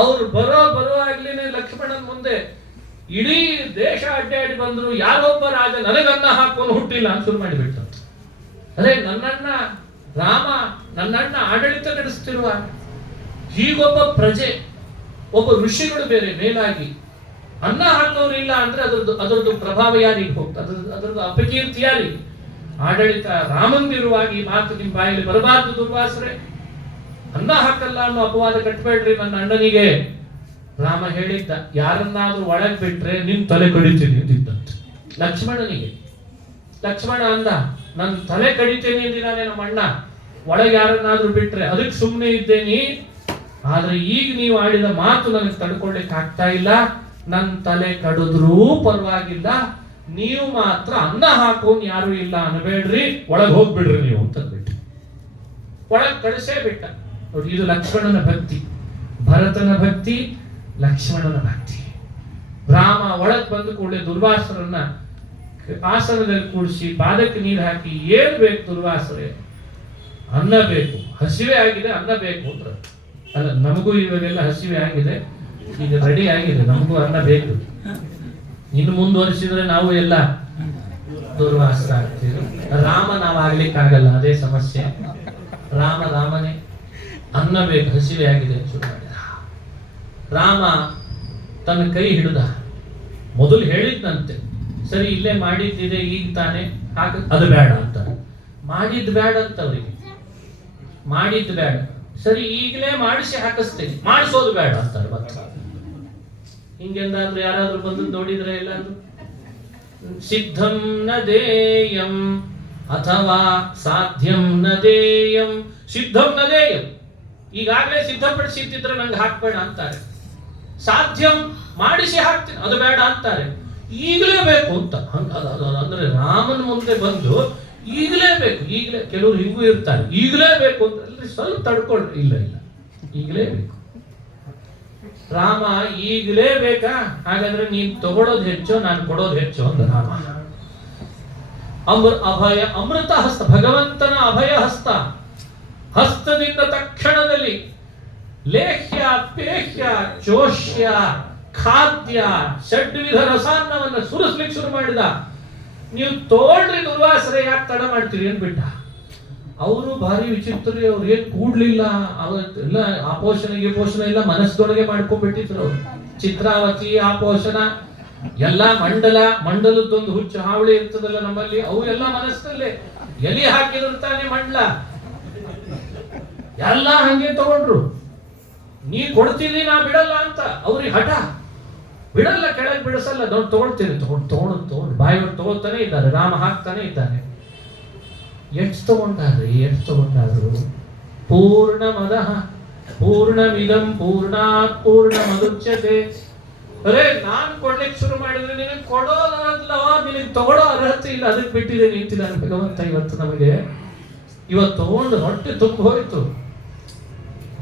ಅವ್ರು ಬರುವಾಗ್ಲೇನೆ ಲಕ್ಷ್ಮಣನ್ ಮುಂದೆ ಇಡೀ ದೇಶ ಅಡ್ಡಾಡಿ ಬಂದ್ರು. ಯಾರೊಬ್ಬ ರಾಜ ನನಗನ್ನ ಹಾಕೊಂಡು ಹುಟ್ಟಿಲ್ಲ ಅಂತ ಶುರು ಮಾಡಿಬಿಟ್ಟು. ಅದೇ ನನ್ನಣ್ಣ ಆಡಳಿತ ನಡೆಸ್ತಿರುವ ಹೀಗೊಬ್ಬ ಪ್ರಜೆ, ಒಬ್ಬ ಋಷಿಗಳು ಬೇರೆ ಮೇಲಾಗಿ ಅನ್ನ ಹಾಕೋರಿಲ್ಲ ಅಂದ್ರೆ ಅದರದ್ದು ಪ್ರಭಾವ ಯಾರಿಗೆ ಹೋಗ್ತದೆ? ಅದರದ್ದು ಅಪಕೀರ್ತಿ ಯಾರಿಗೆ? ಆಡಳಿತ ರಾಮಂದಿರುವಾಗಿ ಮಾತು ನಿಮ್ಮ ಬಾಯಲ್ಲಿ ಬರಬಾರ್ದು. ದುರ್ವಾಸರೆ, ಅನ್ನ ಹಾಕಲ್ಲ ಅನ್ನೋ ಅಪವಾದ ಕಟ್ಟಬೇಡ್ರಿ ನನ್ನ ಅಣ್ಣನಿಗೆ. ರಾಮ ಹೇಳಿದ್ದ, ಯಾರನ್ನಾದ್ರೂ ಒಳಗ್ ಬಿಟ್ರೆ ನಿನ್ ತಲೆ ಕಡಿತೀನಿ ಅಂತಿದ್ದಂತೆ ಲಕ್ಷ್ಮಣನಿಗೆ. ಲಕ್ಷ್ಮಣ ಅಂದ, ನನ್ ತಲೆ ಕಡಿತೀನಿ ಅಂದಿದ್ದಾನೆ ನಮ್ಮ ಅಣ್ಣ, ಒಳಗೆ ಯಾರನ್ನಾದ್ರೂ ಬಿಟ್ರೆ. ಅದಕ್ಕೆ ಸುಮ್ಮನೆ ಇದ್ದೇನಿ. ಆದ್ರೆ ಈಗ ನೀವು ಆಡಿದ ಮಾತು ನನಗೆ ತಡ್ಕೊಳ್ಳಿಕ್ ಆಗ್ತಾ ಇಲ್ಲ. ನನ್ ತಲೆ ಕಡಿದ್ರೂ ಪರವಾಗಿಲ್ಲ, ನೀವು ಮಾತ್ರ ಅನ್ನ ಹಾಕೋನ್ ಯಾರು ಇಲ್ಲ ಅನ್ಬೇಡ್ರಿ, ಒಳಗೆ ಹೋಗ್ಬಿಡ್ರಿ ನೀವು ಅಂತಂದ್ಬಿಟ್ಟು ಒಳಗ್ ಕಳಿಸೇ ಬಿಟ್ಟ. ನೋಡಿ, ಇದು ಲಕ್ಷ್ಮಣನ ಭಕ್ತಿ, ಭರತನ ಭಕ್ತಿ, ಲಕ್ಷ್ಮಣನ ಭಕ್ತಿ. ರಾಮ ಒಳಗ್ ಬಂದು ಕೂಡಲೇ ದುರ್ವಾಸರನ್ನ ಆಸನದಲ್ಲಿ ಕೂಡಿಸಿ ಪಾದಕ್ಕೆ ನೀರು ಹಾಕಿ, ಏನ್ ಬೇಕು ದುರ್ವಾಸರೆ? ಅನ್ನ ಬೇಕು, ಹಸಿವೆ ಆಗಿದೆ, ಅನ್ನ ಬೇಕು ಅಂದ್ರೆ. ಅಲ್ಲ, ನಮಗೂ ಇವಾಗೆಲ್ಲ ಹಸಿವೆ ಆಗಿದೆ, ಈಗ ರೆಡಿ ಆಗಿದೆ, ನಮಗೂ ಅನ್ನ ಬೇಕು. ಇನ್ನು ಮುಂದುವರಿಸಿದ್ರೆ ನಾವು ಎಲ್ಲ ದುರ್ವಾಸರ ಆಗ್ತೀವಿ. ರಾಮ ನಾವು ಆಗ್ಲಿಕ್ಕಾಗಲ್ಲ, ಅದೇ ಸಮಸ್ಯೆ. ರಾಮನೇ ಅನ್ನ ಬೇಕು, ಹಸಿವೆ ಆಗಿದೆ ಶುರು ಮಾಡಿದ. ರಾಮ ತನ್ನ ಕೈ ಹಿಡಿದ. ಮೊದಲು ಹೇಳಿದ್ನಂತೆ, ಸರಿ ಇಲ್ಲೇ ಮಾಡಿದ್ದಿದೆ ಈಗ ತಾನೆ, ಅದು ಬೇಡ ಅಂತ. ಮಾಡಿದ್ ಬೇಡ ಅಂತ ಅವರಿಗೆ, ಮಾಡಿದ್ ಬೇಡ. ಸರಿ ಈಗಲೇ ಮಾಡಿಸಿ ಹಾಕಿಸ್ತೇನೆ, ಮಾಡಿಸೋದು ಬೇಡ ಅಂತಾರೆ. ಮತ್ತೆ ಹಿಂಗೆಂದಾದ್ರೂ ಯಾರಾದ್ರೂ ಬಂದು ನೋಡಿದ್ರೆ ಎಲ್ಲಾದ್ರೂ ಸಿದ್ಧಂ ನ ದೇಯಂ ಅಥವಾ ಸಾಧ್ಯಂ ನ ದೇಯಂ. ಸಿದ್ಧಂ ನ ದೇಯಂ, ಈಗಾಗಲೇ ಸಿದ್ಧಪಡಿಸಿದ್ರೆ ನಂಗೆ ಹಾಕ್ಬೇಡ ಅಂತಾರೆ. ಸಾಧ್ಯಂ, ಮಾಡಿಸಿ ಹಾಕ್ತೀನಿ, ಅದು ಬೇಡ ಅಂತಾರೆ. ಈಗಲೇ ಬೇಕು ಅಂತ. ಅಂದ್ರೆ ರಾಮನ ಮುಂದೆ ಬಂದು ಈಗಲೇ ಬೇಕು, ಈಗಲೇ. ಕೆಲವರು ಹಿಂಗೂ ಇರ್ತಾರೆ, ಈಗಲೇ ಬೇಕು ಅಂತ. ಸ್ವಲ್ಪ ತಡ್ಕೊಳ್ರಿ, ಇಲ್ಲ ಈಗಲೇ ಬೇಕು. ರಾಮ ಈಗಲೇ ಬೇಕಾ? ಹಾಗಾದ್ರೆ ನೀನ್ ತಗೊಳ್ಳೋದು ಹೆಚ್ಚು, ನಾನು ಕೊಡೋದು ಹೆಚ್ಚು ಅಂತ ರಾಮ. ಅಭಯ ಅಮೃತ ಹಸ್ತ, ಭಗವಂತನ ಅಭಯ ಹಸ್ತ. ಹಸ್ತದಿಂದ ತಕ್ಷಣದಲ್ಲಿ ಲೇಹ್ಯ, ಪೇಹ್ಯ, ಚೋಷ್ಯ, ಖಾದ್ಯ, ಷಡ್ವಿಧ ರಸಾನ್ನವನ್ನು ಸುರಿಸ್ಲಿಕ್ಕೆ ಶುರು ಮಾಡಿದ. ನೀವು ತೋಳ್ರಿ ದುರ್ವಾಸರೆ, ಯಾಕೆ ತಡ ಮಾಡ್ತೀರಿ ಅಂದ್ಬಿಟ್ಟ. ಅವರು ಭಾರಿ ವಿಚಿತ್ರ. ಅವ್ರು ಏನ್ ಕೂಡ್ಲಿಲ್ಲ, ಅವತ್ತೆಲ್ಲ ಆಪೋಷಣ ಎಲ್ಲ ಮನಸ್ಸದೊಳಗೆ ಮಾಡ್ಕೊಂಡ್ಬಿಟ್ಟಿದ್ರು. ಚಿತ್ರಾವತಿ ಆಪೋಷಣ ಎಲ್ಲ, ಮಂಡಲದ್ದೊಂದು ಹುಚ್ಚು ಹಾವಳಿ ಇರ್ತದಲ್ಲ ನಮ್ಮಲ್ಲಿ, ಅವು ಎಲ್ಲ ಮನಸ್ಸಲ್ಲೇ. ಎಲಿ ಹಾಕಿದಿರ್ತಾನೆ ಮಂಡಲ, ಎಲ್ಲ ಹಂಗೆ ತಗೊಂಡ್ರು. ನೀ ಕೊಡ್ತೀನಿ, ನಾ ಬಿಡಲ್ಲ ಅಂತ. ಅವ್ರಿಗೆ ಹಠ, ಬಿಡಲ್ಲ, ಕೆಳಗೆ ಬಿಡಿಸಲ್ಲ. ತಗೊಳ್ತೀನಿ, ತಗೊಂಡು ಬಾಯಿ ತಗೊಳ್ತಾನೆ ಇದ್ದಾರೆ. ರಾಮ ಹಾಕ್ತಾನೆ ಇದ್ದಾನೆ. ಎಷ್ಟು ತಗೊಂಡಾದ್ರು? ಪೂರ್ಣಮದಃ ಪೂರ್ಣಮಿದಂ ಪೂರ್ಣಾತ್ ಪೂರ್ಣಮುದಚ್ಯತೆ. ಅರೇ, ನಾನ್ ಕೊಡ್ಲಿಕ್ಕೆ ಶುರು ಮಾಡಿದ್ರೆ ನಿನಗೆ ಕೊಡೋದಲ್ಲವ, ನಿನಗೆ ತಗೊಳ್ಳೋ ಅರ್ಹತೆ ಇಲ್ಲ. ಅದಕ್ಕೆ ಬಿಟ್ಟಿದೆ ನಿಂತಿದ್ದಾನೆ ಭಗವಂತ. ಇವತ್ತು ನಮಗೆ ತಗೊಂಡು ಹೊಟ್ಟೆ ತುಂಬ ಹೋಯ್ತು.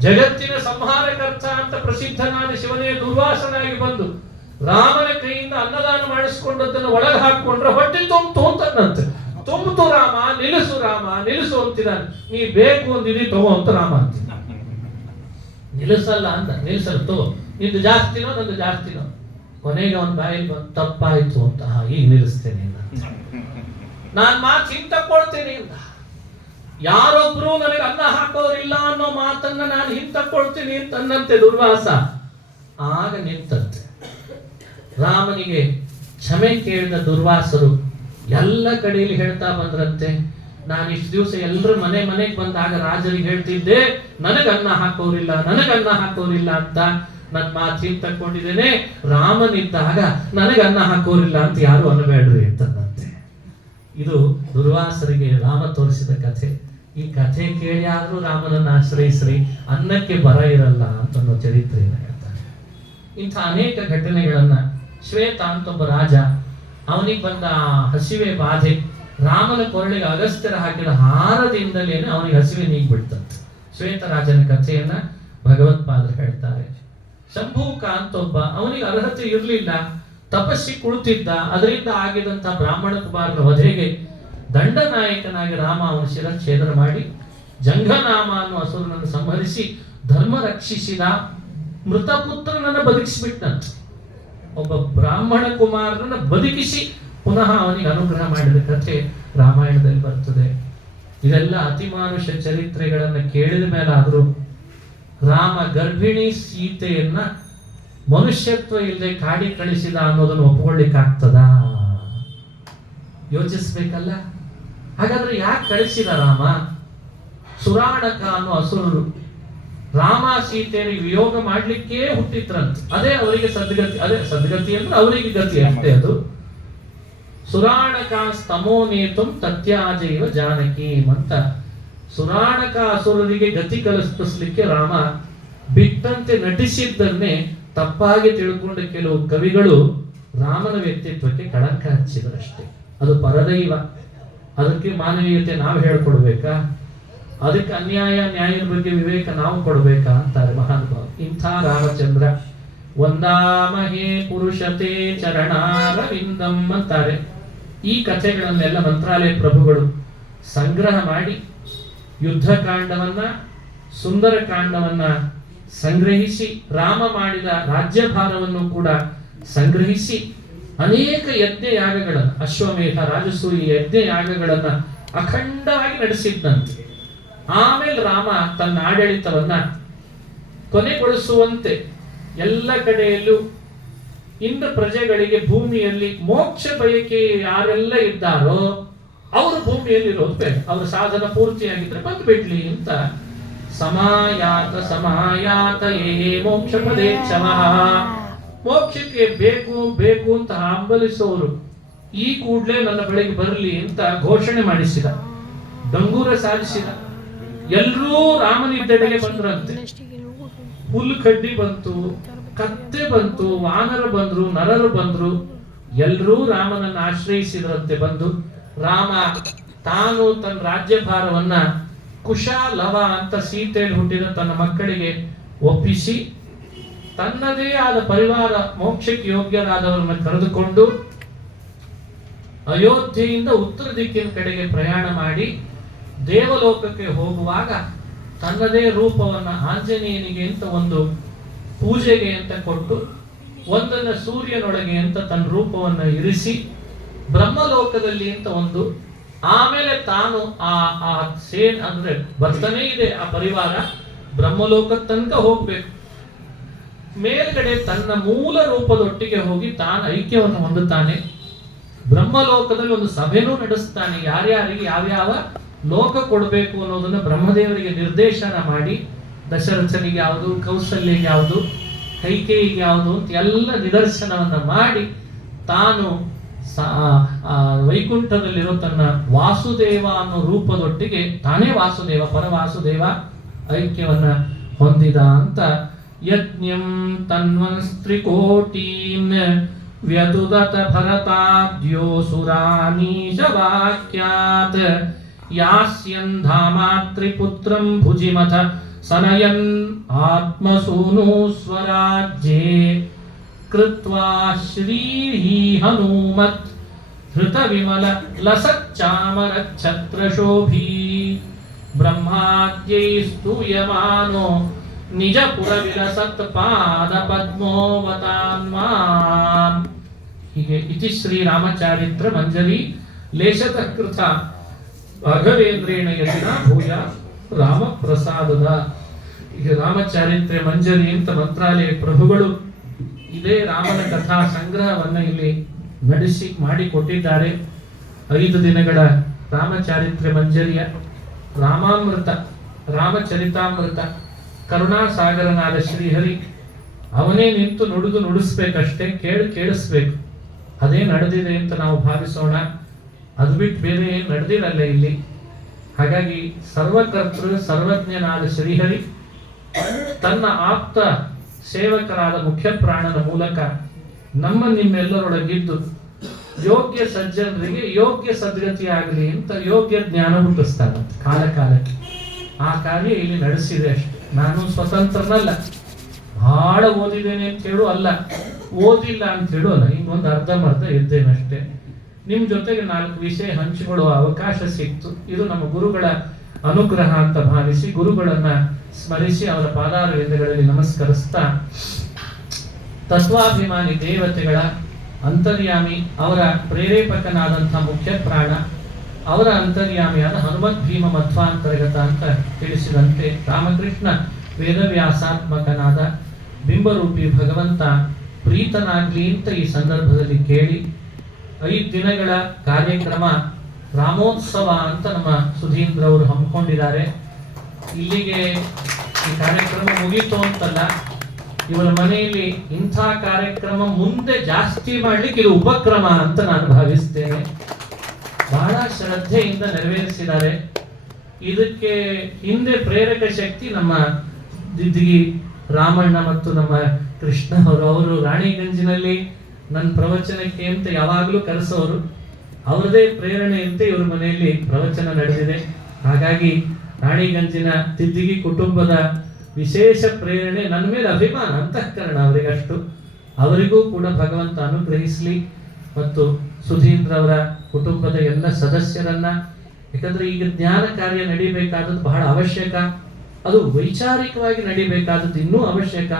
ಜಗತ್ತಿನ ಸಂಹಾರಕರ್ತ ಅಂತ ಪ್ರಸಿದ್ಧನಾದ ಶಿವನೇ ದುರ್ವಾಸನಾಗಿ ಬಂದು ರಾಮನ ಕೈಯಿಂದ ಅನ್ನದಾನ ಮಾಡಿಸ್ಕೊಂಡದ್ದನ್ನು ಒಳಗೆ ಹಾಕೊಂಡ್ರೆ ಹೊಟ್ಟೆ ತುಂಬಂತೆ. ತುಂಬಿತು ರಾಮ, ನಿಲ್ಲಿಸು ಅಂತಿದ್ದಾನೆ. ನೀ ಬೇಕು ಅಂದಿದಿ, ತಗೋ ಅಂತ ರಾಮ ಅಂತ. ನಿಲ್ಲಿಸಲ್ಲ ಅಂದ, ನಿಲ್ಲಿಸಲ್ಲ, ತಗೋ. ನಿಂದು ಜಾಸ್ತಿನೋ ನಂದು ಜಾಸ್ತಿನೋ. ಕೊನೆಗೆ ಅವನ ಬಾಯಲ್ಲಿ ತಪ್ಪಾಯ್ತು ಅಂತ, ಈಗ ನಿಲ್ಲಿಸ್ತೇನೆ. ನಾನ್ ಮಾತು ಹಿಂತಕೊಳ್ತೇನೆ ಅಂತ. ಯಾರೊಬ್ರು ನನಗೆ ಅನ್ನ ಹಾಕೋರಿಲ್ಲ ಅನ್ನೋ ಮಾತನ್ನ ನಾನು ಹಿಂತಕೊಳ್ತೀನಿ ಅಂತನ್ನಂತೆ ದುರ್ವಾಸ. ಆಗ ನಿಂತಂತೆ ರಾಮನಿಗೆ ಕ್ಷಮೆ ಕೇಳಿದ ದುರ್ವಾಸರು ಎಲ್ಲ ಕಡೆಯಲ್ಲಿ ಹೇಳ್ತಾ ಬಂದ್ರಂತೆ, ನಾನು ಇಷ್ಟು ದಿವಸ ಎಲ್ಲರ ಮನೆಗೆ ಬಂದಾಗ ರಾಜರಿಗೆ ಹೇಳ್ತಿದ್ದೆ ನನಗನ್ನ ಹಾಕೋರಿಲ್ಲ ಅಂತ. ನನ್ನ ಮಾತು ಹಿಂತಕೊಂಡಿದ್ದೇನೆ, ರಾಮನಿದ್ದಾಗ ನನಗನ್ನ ಹಾಕೋರಿಲ್ಲ ಅಂತ ಯಾರು ಅನ್ನಬೇಡ್ರಿ ಅಂತಂದಂತೆ. ಇದು ದುರ್ವಾಸರಿಗೆ ರಾಮ ತೋರಿಸಿದ ಕಥೆ. ಈ ಕಥೆ ಕೇಳಿ ಆದ್ರೂ ರಾಮನನ್ನ ಆಶ್ರಯಿಸ್ರಿ, ಅನ್ನಕ್ಕೆ ಬರ ಇರಲ್ಲ ಅಂತನ್ನೋ ಚರಿತ್ರೆಯನ್ನು ಹೇಳ್ತಾರೆ. ಇಂಥ ಅನೇಕ ಘಟನೆಗಳನ್ನ ಶ್ವೇತ ಅಂತ ಒಬ್ಬ ರಾಜ, ಅವನಿಗೆ ಬಂದ ಹಸಿವೆ ಬಾಧೆ, ರಾಮನ ಕೊರಳಿಗೆ ಅಗಸ್ತ್ಯರ ಹಾಕಿದ ಹಾರದಿಂದಲೇನೆ ಅವನಿಗೆ ಹಸಿವೆ ನೀಗ್ಬಿಡ್ತಂತೆ. ಶ್ವೇತ ರಾಜನ ಕಥೆಯನ್ನ ಭಗವತ್ಪಾದರು ಹೇಳ್ತಾರೆ. ಶಂಭೂಕ ಅಂತ ಒಬ್ಬ, ಅವನಿಗೆ ಅರ್ಹತೆ ಇರಲಿಲ್ಲ, ತಪಸ್ಸಿ ಕುಳಿತಿದ್ದ, ಅದರಿಂದ ಆಗಿದಂತ ಬ್ರಾಹ್ಮಣ ಕುಮಾರನ ವಧೆಗೆ ದಂಡನಾಯಕನಾಗಿ ರಾಮ ಅವನ ಶಿರಚ್ಛೇದನ ಮಾಡಿ ಜಂಘನಾಮ ಅನ್ನೋ ಅಸುರನನ್ನು ಸಂಹರಿಸಿ ಧರ್ಮ ರಕ್ಷಿಸಿದ. ಮೃತಪುತ್ರನನ್ನು ಬದುಕಿಸಿಬಿಟ್ಟಂತ. ಒಬ್ಬ ಬ್ರಾಹ್ಮಣ ಕುಮಾರನನ್ನ ಬದುಕಿಸಿ ಪುನಃ ಅವನಿಗೆ ಅನುಗ್ರಹ ಮಾಡಿದ ಕಥೆ ರಾಮಾಯಣದಲ್ಲಿ ಬರ್ತದೆ. ಇದೆಲ್ಲ ಅತಿಮಾನುಷ ಚರಿತ್ರೆಗಳನ್ನ ಕೇಳಿದ ಮೇಲಾದ್ರೂ ರಾಮ ಗರ್ಭಿಣಿ ಸೀತೆಯನ್ನ ಮನುಷ್ಯತ್ವ ಇಲ್ಲದೆ ಕಾಡಿ ಕಳಿಸಿದ ಅನ್ನೋದನ್ನು ಒಪ್ಕೊಳ್ಳಿಕ್ಕಾಗ್ತದ? ಯೋಚಿಸ್ಬೇಕಲ್ಲ. ಹಾಗಾದ್ರೆ ಯಾಕೆ ಕಳಿಸಿದ ರಾಮ? ಸುರಾಣಕ ಅನ್ನೋ ಅಸುರರು ರಾಮ ಸೀತೆಯರಿಗೆ ವಿಯೋಗ ಮಾಡ್ಲಿಕ್ಕೆ ಹುಟ್ಟಿದ್ರಂತ. ಅದೇ ಅವರಿಗೆ ಸದ್ಗತಿ, ಅದೇ ಸದ್ಗತಿ ಅಂದ್ರೆ ಅವರಿಗೆ ಗತಿ ಅಷ್ಟೇ. ಅದು ಸುರಾಣಕ ಸ್ತಮೋನೇತಂ ತತ್ಯಾಜೈವ ಜಾನಕಿ ಅಂತ. ಸುರಾಣಕ ಅಸುರರಿಗೆ ಗತಿ ಕಲಿಸ್ಲಿಕ್ಕೆ ರಾಮ ಬಿಟ್ಟಂತೆ ನಟಿಸಿದ್ದನ್ನೇ ತಪ್ಪಾಗಿ ತಿಳ್ಕೊಂಡ ಕೆಲವು ಕವಿಗಳು ರಾಮನ ವ್ಯಕ್ತಿತ್ವಕ್ಕೆ ಕಳಂಕ ಹಚ್ಚಿದರಷ್ಟೇ. ಅದು ಪರದೈವ. ಅದಕ್ಕೆ ಮಾನವೀಯತೆ ನಾವು ಹೇಳ್ಕೊಡ್ಬೇಕಾ? ಅದಕ್ಕೆ ಅನ್ಯಾಯ ನ್ಯಾಯದ ಬಗ್ಗೆ ವಿವೇಕ ನಾವು ಕೊಡ್ಬೇಕಾ ಅಂತಾರೆ ಮಹಾನುಭಾವ. ಇಂಥ ರಾಮಚಂದ್ರ ವಂದಾಮಹೇ ಪುರುಷತೆ ಚರಣಾರವಿಂದಂ ಅಂತಾರೆ. ಈ ಕಥೆಗಳನ್ನೆಲ್ಲ ಮಂತ್ರಾಲಯ ಪ್ರಭುಗಳು ಸಂಗ್ರಹ ಮಾಡಿ ಯುದ್ಧಕಾಂಡವನ್ನ, ಸುಂದರಕಾಂಡವನ್ನ ಸಂಗ್ರಹಿಸಿ, ರಾಮ ಮಾಡಿದ ರಾಜ್ಯಭಾರವನ್ನು ಕೂಡ ಸಂಗ್ರಹಿಸಿ, ಅನೇಕ ಯಜ್ಞ ಯಾಗಗಳನ್ನು, ಅಶ್ವಮೇಧ, ರಾಜಸೂಯ ಯಜ್ಞ ಯಾಗಗಳನ್ನ ಅಖಂಡವಾಗಿ ನಡೆಸಿದ್ದಂತೆ. ಆಮೇಲೆ ರಾಮ ತನ್ನ ಆಡಳಿತವನ್ನ ಕೊನೆಗೊಳಿಸುವಂತೆ ಎಲ್ಲ ಕಡೆಯಲ್ಲೂ ಇಂದು ಪ್ರಜೆಗಳಿಗೆ ಭೂಮಿಯಲ್ಲಿ ಮೋಕ್ಷ ಬಯಕೆ ಯಾರೆಲ್ಲ ಇದ್ದಾರೋ ಅವರು ಭೂಮಿಯಲ್ಲಿ ಇರೋದು ಬೇಡ, ಅವ್ರ ಸಾಧನ ಪೂರ್ತಿಯಾಗಿದ್ರೆ ಬಂದು ಬಿಡ್ಲಿ ಅಂತ ಸಮಾಯಾತ ಏ ಮೋಕ್ಷ ಪದೇಚ್ಛವಃ, ಮೋಕ್ಷಕ್ಕೆ ಬೇಕು ಅಂತ ಹಂಬಲಿಸೋರು ಈ ಕೂಡಲೇ ನನ್ನ ಬಳಿಗೆ ಬರಲಿ ಅಂತ ಘೋಷಣೆ ಮಾಡಿಸಿದ, ಡಂಗೂರ ಸಾಧಿಸಿದ. ಎಲ್ಲರೂ ರಾಮನಿದ್ದೆಡೆಗೆ ಬಂದ್ರಂತೆ. ಹುಲ್ಲು ಕಡ್ಡಿ ಬಂತು, ಕತ್ತೆ ಬಂತು, ವಾನರ ಬಂದ್ರು, ನರರು ಬಂದ್ರು, ಎಲ್ಲರೂ ರಾಮನನ್ನು ಆಶ್ರಯಿಸಿದ್ರಂತೆ. ಬಂದು ರಾಮ ತಾನು ತನ್ನ ರಾಜ್ಯಭಾರವನ್ನ ಕುಶ, ಲವ ಅಂತ ಸೀತೆಯಲ್ಲಿ ಹುಟ್ಟಿದ ತನ್ನ ಮಕ್ಕಳಿಗೆ ಒಪ್ಪಿಸಿ ತನ್ನದೇ ಆದ ಪರಿವಾರ ಮೋಕ್ಷಕ್ಕೆ ಯೋಗ್ಯರಾದವರನ್ನ ಕರೆದುಕೊಂಡು ಅಯೋಧ್ಯೆಯಿಂದ ಉತ್ತರ ದಿಕ್ಕಿನ ಕಡೆಗೆ ಪ್ರಯಾಣ ಮಾಡಿ ದೇವಲೋಕಕ್ಕೆ ಹೋಗುವಾಗ ತನ್ನದೇ ರೂಪವನ್ನ ಆಂಜನೇಯನಿಗೆ ಅಂತ ಒಂದು ಪೂಜೆಗೆ ಅಂತ ಕೊಟ್ಟು, ಒಂದನ್ನ ಸೂರ್ಯನೊಳಗೆ ಅಂತ ತನ್ನ ರೂಪವನ್ನ ಇರಿಸಿ, ಬ್ರಹ್ಮಲೋಕದಲ್ಲಿ ಅಂತ ಒಂದು, ಆಮೇಲೆ ತಾನು ಆ ಸೇನ್ ಅಂದ್ರೆ ಬರ್ತಾನೇ ಇದೆ ಆ ಪರಿವಾರ ಬ್ರಹ್ಮಲೋಕದ ತನಕ ಹೋಗ್ಬೇಕು. ಮೇಲ್ಗಡೆ ತನ್ನ ಮೂಲ ರೂಪದೊಟ್ಟಿಗೆ ಹೋಗಿ ತಾನು ಐಕ್ಯವನ್ನು ಹೊಂದುತ್ತಾನೆ. ಬ್ರಹ್ಮಲೋಕದಲ್ಲಿ ಒಂದು ಸಭೆನೂ ನಡೆಸ್ತಾನೆ. ಯಾರ್ಯಾರಿಗೆ ಯಾವ್ಯಾವ ಲೋಕ ಕೊಡಬೇಕು ಅನ್ನೋದನ್ನ ಬ್ರಹ್ಮದೇವರಿಗೆ ನಿರ್ದೇಶನ ಮಾಡಿ, ದಶರಥನಿಗೆ ಯಾವುದು, ಕೌಸಲ್ಯಗೆ ಯಾವುದು, ಕೈಕೇಯಿಗೆ ಯಾವುದು ಅಂತ ಎಲ್ಲ ನಿದರ್ಶನವನ್ನ ಮಾಡಿ ತಾನು ವೈಕುಂಠದಲ್ಲಿರೋ ತನ್ನ ವಾಸುದೇವ ಅನ್ನೋ ರೂಪದೊಟ್ಟಿಗೆ ತಾನೇ ವಾಸುದೇವ, ಪರವಾಸುದೇವ ಐಕ್ಯವನ್ನ ಹೊಂದಿದ ಅಂತ. ಯಜ್ಞಂ ತನ್ವಂಸ್ತ್ರಿಕೋಟೀನ್ ವ್ಯದುದತ ಭರತಾದ್ಯೋ ಸುರಾನೀಶ ವಾಕ್ಯಾತ್ ಯಾಸ್ಯನ್ ಧಾಮಾತ್ರಿಪುತ್ರಂ ಭುಜಿಮಥ ಸನಯನ್ ಆತ್ಮಸೂನು ಸ್ವರಾಜ್ಯೇ ಕೃತ್ವಾ ಶ್ರೀಹಿ ಹನುಮತ್ ಹೃತ ವಿಮಲ ಲಸಚ್ಚಾಮರ ಛತ್ರಶೋಭಿ ಬ್ರಹ್ಮಾದ್ಯೈ ಸ್ತೂಯಮಾನೋ ನಿಜ ಪುರ ವಿಲಸತ್ ಪಾದ ಪದ್ಮೋವತಾನ್ಮಾನ್. ಹೀಗೆ ಇತಿ ಶ್ರೀ ರಾಮಚಾರಿತ್ರ ಮಂಜರಿ ಲೇಷತಃ ಕೃತ ಅಘವೇಂದ್ರೇಣ ಯತಿನ ಭೂಯ ರಾಮ ಪ್ರಸಾದದ. ಈಗ ರಾಮಚಾರಿತ್ರ್ಯ ಮಂಜರಿ ಅಂತ ಮಂತ್ರಾಲಯ ಪ್ರಭುಗಳು ಇದೇ ರಾಮನ ಕಥಾ ಸಂಗ್ರಹವನ್ನ ಇಲ್ಲಿ ನಡೆಸಿ ಮಾಡಿಕೊಟ್ಟಿದ್ದಾರೆ. 5 ದಿನಗಳ ರಾಮಚಾರಿತ್ರ್ಯ ಮಂಜರಿಯ ರಾಮಾಮೃತ, ರಾಮಚರಿತಾಮೃತ, ಕರುಣಾಸಾಗರನಾದ ಶ್ರೀಹರಿ ಅವನೇ ನಿಂತು ನುಡಿಸ್ಬೇಕಷ್ಟೇ, ಕೇಳಿಸ್ಬೇಕು. ಅದೇ ನಡೆದಿದೆ ಅಂತ ನಾವು ಭಾವಿಸೋಣ. ಅದು ಬಿಟ್ಟು ಬೇರೆ ಏನು ನಡೆದಿರಲ್ಲ ಇಲ್ಲಿ. ಹಾಗಾಗಿ ಸರ್ವಕರ್ತೃ ಸರ್ವಜ್ಞನಾದ ಶ್ರೀಹರಿ ತನ್ನ ಆಪ್ತ ಸೇವಕರಾದ ಮುಖ್ಯ ಪ್ರಾಣನ ಮೂಲಕ ನಿಮ್ಮೆಲ್ಲರೊಳಗಿದ್ದು ಯೋಗ್ಯ ಸಜ್ಜನರಿಗೆ ಯೋಗ್ಯ ಸದ್ಗತಿ ಆಗಲಿ ಅಂತ ಯೋಗ್ಯ ಜ್ಞಾನ ಹುಟ್ಟಿಸ್ತಾನೆ ಕಾಲಕ್ಕೆ. ಆ ಕಾರ್ಯ ಇಲ್ಲಿ ನಡೆಸಿದೆ ಅಷ್ಟೆ. ನಾನು ಸ್ವತಂತ್ರನಲ್ಲ, ಬಹಳ ಓದಿದ್ದೇನೆ ಅಂತ ಹೇಳು ಅಲ್ಲ, ಓದಿಲ್ಲ ಅಂತ ಹೇಳು ಅಲ್ಲ, ಹಿಂಗೊಂದು ಅರ್ಧಂಬರ್ಧ ಇದ್ದೇನಷ್ಟೇ. ನಿಮ್ ಜೊತೆಗೆ 4 ವಿಷಯ ಹಂಚಿಕೊಳ್ಳುವ ಅವಕಾಶ ಸಿಕ್ತು. ಇದು ನಮ್ಮ ಗುರುಗಳ ಅನುಗ್ರಹ ಅಂತ ಭಾವಿಸಿ ಗುರುಗಳನ್ನ ಸ್ಮರಿಸಿ ಅವರ ಪಾದಾರವಿಂದಗಳಲ್ಲಿ ನಮಸ್ಕರಿಸ್ತಾ, ತತ್ವಾಭಿಮಾನಿ ದೇವತೆಗಳ ಅಂತರ್ಯಾಮಿ, ಅವರ ಪ್ರೇರೇಪಕನಾದಂತಹ ಮುಖ್ಯ ಪ್ರಾಣ, ಅವರ ಅಂತರ್ಯಾಮಿಯಾದ ಹನುಮತ್ ಭೀಮ ಮಧ್ವಾಂತರ್ಗತ ಅಂತ ತಿಳಿಸಿದಂತೆ ರಾಮಕೃಷ್ಣ ವೇದವ್ಯಾಸಾತ್ಮಕನಾದ ಬಿಂಬರೂಪಿ ಭಗವಂತ ಪ್ರೀತನಾಗ್ಲಿ ಅಂತ ಈ ಸಂದರ್ಭದಲ್ಲಿ ಕೇಳಿ 5 ದಿನಗಳ ಕಾರ್ಯಕ್ರಮ ರಾಮೋತ್ಸವ ಅಂತ ನಮ್ಮ ಸುಧೀಂದ್ರ ಅವರು ಹಮ್ಮಿಕೊಂಡಿದ್ದಾರೆ. ಇಲ್ಲಿಗೆ ಈ ಕಾರ್ಯಕ್ರಮ ಮುಗೀತು ಅಂತಲ್ಲ, ಇವರ ಮನೆಯಲ್ಲಿ ಇಂಥ ಕಾರ್ಯಕ್ರಮ ಮುಂದೆ ಜಾಸ್ತಿ ಮಾಡ್ಲಿಕ್ಕೆ ಇದು ಉಪಕ್ರಮ ಅಂತ ನಾನು ಭಾವಿಸ್ತೇನೆ. ಬಹಳ ಶ್ರದ್ಧೆಯಿಂದ ನೆರವೇರಿಸಿದ್ದಾರೆ. ಇದಕ್ಕೆ ಹಿಂದೆ ಪ್ರೇರಕ ಶಕ್ತಿ ನಮ್ಮ ದಿದ್ದಿಗಿ ರಾಮಣ್ಣ ಮತ್ತು ನಮ್ಮ ಕೃಷ್ಣ ಅವರು ರಾಣಿಗಂಜಿನಲ್ಲಿ ನನ್ನ ಪ್ರವಚನಕ್ಕೆ ಅಂತ ಯಾವಾಗಲೂ ಕರೆಸೋರು. ಅವರದೇ ಪ್ರೇರಣೆಯಂತೆ ಇವ್ರ ಮನೆಯಲ್ಲಿ ಪ್ರವಚನ ನಡೆದಿದೆ. ಹಾಗಾಗಿ ರಾಣಿಗಂಜಿನ ದಿದ್ದಿಗಿ ಕುಟುಂಬದ ವಿಶೇಷ ಪ್ರೇರಣೆ, ನನ್ನ ಮೇಲೆ ಅಭಿಮಾನ, ಅಂತಃಕರಣ ಅವರಿಗಷ್ಟು. ಅವರಿಗೂ ಕೂಡ ಭಗವಂತ ಅನುಗ್ರಹಿಸಲಿ. ಮತ್ತು ಸುಧೀಂದ್ರ ಅವರ ಕುಟುಂಬದ ಎಲ್ಲ ಸದಸ್ಯರನ್ನ, ಯಾಕಂದ್ರೆ ಈಗ ಜ್ಞಾನ ಕಾರ್ಯ ನಡಿಬೇಕಾದದ್ದು ಬಹಳ ಅವಶ್ಯಕ. ಅದು ವೈಚಾರಿಕವಾಗಿ ನಡಿಬೇಕಾದದ್ದು ಇನ್ನೂ ಅವಶ್ಯಕ.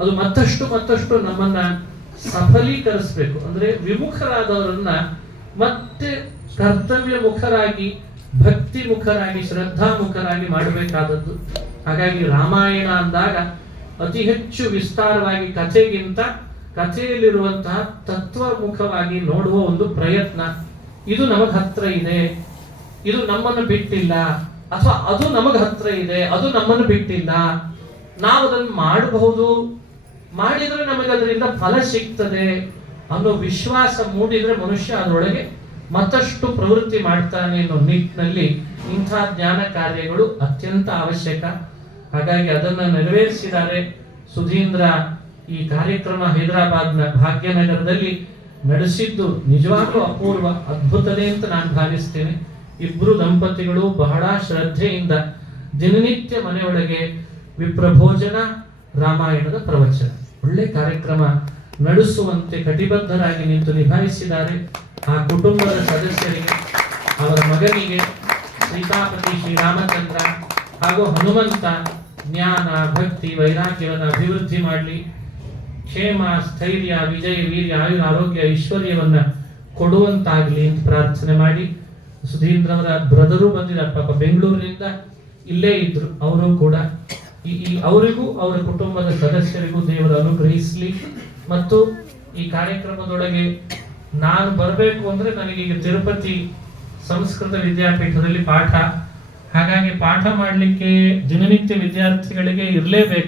ಅದು ಮತ್ತಷ್ಟು ನಮ್ಮನ್ನ ಸಫಲೀಕರಿಸಬೇಕು. ಅಂದ್ರೆ ವಿಮುಖರಾದವರನ್ನ ಮತ್ತೆ ಕರ್ತವ್ಯ ಮುಖರಾಗಿ, ಭಕ್ತಿ ಮುಖರಾಗಿ, ಶ್ರದ್ಧಾ ಮುಖರಾಗಿ ಮಾಡಬೇಕಾದದ್ದು. ಹಾಗಾಗಿ ರಾಮಾಯಣ ಅಂದಾಗ ಅತಿ ಹೆಚ್ಚು ವಿಸ್ತಾರವಾಗಿ ಕಥೆಗಿಂತ ಕಥೆಯಲ್ಲಿರುವಂತಹ ತತ್ವಮುಖವಾಗಿ ನೋಡುವ ಒಂದು ಪ್ರಯತ್ನ. ಇದು ನಮಗ ಹತ್ರ ಇದೆ, ಇದು ನಮ್ಮನ್ನು ಬಿಟ್ಟಿಲ್ಲ, ಅಥವಾ ಅದು ನಮಗ ಹತ್ರ ಇದೆ, ಅದು ನಮ್ಮನ್ನು ಬಿಟ್ಟಿಲ್ಲ, ನಾವು ಅದನ್ನು ಮಾಡಬಹುದು, ಮಾಡಿದ್ರೆ ನಮಗೆ ಅದರಿಂದ ಫಲ ಸಿಗ್ತದೆ ಅನ್ನೋ ವಿಶ್ವಾಸ ಮೂಡಿದ್ರೆ ಮನುಷ್ಯ ಅದರೊಳಗೆ ಮತ್ತಷ್ಟು ಪ್ರವೃತ್ತಿ ಮಾಡ್ತಾನೆ ಅನ್ನೋ ನಿಟ್ಟಿನಲ್ಲಿ ಇಂಥ ಜ್ಞಾನ ಕಾರ್ಯಗಳು ಅತ್ಯಂತ ಅವಶ್ಯಕ. ಹಾಗಾಗಿ ಅದನ್ನು ನೆರವೇರಿಸಿದ್ದಾರೆ ಸುಧೀಂದ್ರ. ಈ ಕಾರ್ಯಕ್ರಮ ಹೈದರಾಬಾದ್ನ ಭಾಗ್ಯನಗರದಲ್ಲಿ ನಡೆಸಿದ್ದು ನಿಜವಾಗ್ಲೂ ಅಪೂರ್ವ, ಅದ್ಭುತವೇ ಅಂತ ನಾನು ಭಾವಿಸ್ತೇನೆ. ಇಬ್ರು ದಂಪತಿಗಳು ಬಹಳ ಶ್ರದ್ಧೆಯಿಂದ ದಿನನಿತ್ಯ ಮನೆಯೊಳಗೆ ವಿಪ್ರಭೋಜನ, ರಾಮಾಯಣದ ಪ್ರವಚನ, ಒಳ್ಳೆ ಕಾರ್ಯಕ್ರಮ ನಡೆಸುವಂತೆ ಕಟಿಬದ್ಧರಾಗಿ ನಿಂತು ನಿಭಾಯಿಸಿದ್ದಾರೆ. ಆ ಕುಟುಂಬದ ಸದಸ್ಯರಿಗೆ, ಅವರ ಮಗನಿಗೆ ಸೀತಾಪತಿ ಶ್ರೀರಾಮಚಂದ್ರ ಹಾಗೂ ಹನುಮಂತ ಜ್ಞಾನ, ಭಕ್ತಿ, ವೈರಾಗ್ಯವನ್ನು ಅಭಿವೃದ್ಧಿ ಮಾಡಲಿ. ಕ್ಷೇಮ, ಸ್ಥೈರ್ಯ, ವಿಜಯ, ವೀರ್ಯ, ಆಯುರ, ಆರೋಗ್ಯ, ಐಶ್ವರ್ಯವನ್ನ ಕೊಡುವಂತಾಗಲಿ ಅಂತ ಪ್ರಾರ್ಥನೆ ಮಾಡಿ, ಸುಧೀಂದ್ರ ಅವರ ಬ್ರದರು ಬಂದಿದ್ದಾರೆ ಪಾಪ ಬೆಂಗಳೂರಿನಿಂದ, ಇಲ್ಲೇ ಇದ್ರು ಅವರು ಕೂಡ. ಅವರಿಗೂ ಅವರ ಕುಟುಂಬದ ಸದಸ್ಯರಿಗೂ ದೇವರು ಅನುಗ್ರಹಿಸಲಿ. ಮತ್ತು ಈ ಕಾರ್ಯಕ್ರಮದೊಳಗೆ ನಾನು ಬರಬೇಕು ಅಂದ್ರೆ ನನಗೀಗ ತಿರುಪತಿ ಸಂಸ್ಕೃತ ವಿದ್ಯಾಪೀಠದಲ್ಲಿ ಪಾಠ, ಹಾಗಾಗಿ ಪಾಠ ಮಾಡಲಿಕ್ಕೆ ದಿನನಿತ್ಯ ವಿದ್ಯಾರ್ಥಿಗಳಿಗೆ ಇರಲೇಬೇಕು.